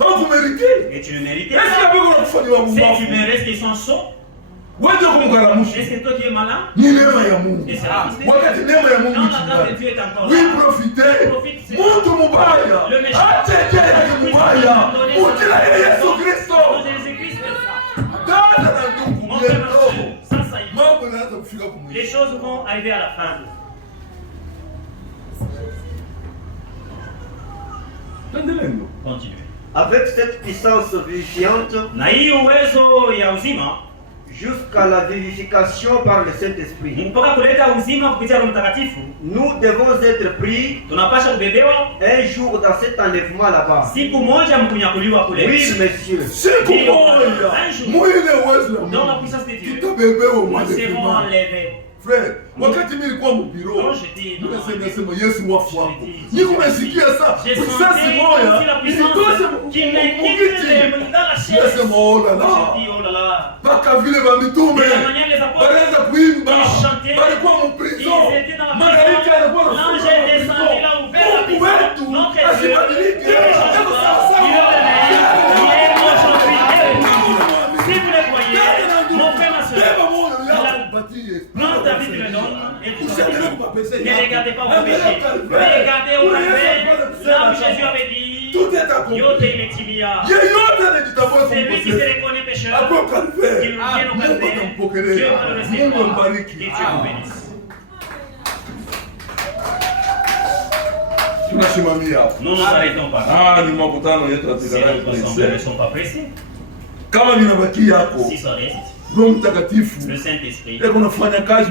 Hakumerike. Et tu le mérites. Est-ce qu'il y a besoin de kufanya C'est mambo? tu mérites qu'ils sont sots. Wewe kumkaramusha. Est-ce que toi tu es malin? Ni neema ya Mungu. Et c'est la grâce de Dieu. Wakati neema ya Mungu Quand la grâce de ikiwa. Dieu est encore Oui, là, profite. profite, c'est Mtu mubaya. Le méchant. Acha njia yake mubaya. Ujira ya Yesu Kristo. Quand Jésus-Christ fait ça, Dada na ndugu mon frère, mleo. ça, ça y est. Mambo yanaanza kufika Les kumwisho. choses vont arriver à la fin. Endelea. Continuez. Avec cette puissance vivifiante, Na hii uwezo ya uzima, jusqu'à la vivification par le Saint-Esprit. mpaka kuleta uzima kupitia Roho Mtakatifu. Nous devons être pris Tunapasha kubebewa un jour dans cet enlèvement là-bas. siku moja mkunyakuliwa kule. Oui, monsieur. Siku moja mwili uwezo Dans la puissance de Dieu, tutabebewa nous mwana serons enlevés. Frère, wakati mimi nilikuwa mbiro, Quand j'étais dans nimesema Yesu wafu wako. Niko nasikia saa, j'ai senti sasa moya, la puissance qui m'inquiète dans la chair. Nasema oh là là. J'ai dit, oh là là. Mpaka vile ba mitume De la manière les apôtres, balianza kuimba, ils chantaient, balikuwa mu prison. ils étaient dans la Malaika prison. alikuwa L'ange est descendu, il a ouvert la Mungu prison. wetu Notre Dieu, asibadilike. il ne change pas. Il est le même. Il est aujourd'hui et toujours. Si vous le croyez, mon frère, ma soeur, prends ta vie, tu le donnes et tu t'en vas. Ne regardez pas vos péchés. Regardez où vous êtes. Là où Jésus avait dit, Tout est accompli. Yote imetimia. Yeyote anajitambua Celui qui se kumkosea reconnaît pécheur, hapo qu'il Calvaire, vienne au Mungu Calvaire, Dieu atampokelea. va le Mungu recevoir. ambariki. Que Dieu vous bénisse. Tunasimamia hapo. Nous nous arrêtons pas. Ah, ni makutano yetu ya Si Tigana notre assemblée ne sont pas pressés, kama vinabakia hapo, si ça reste, Roho Mtakatifu le Saint-Esprit eko nafanya kazi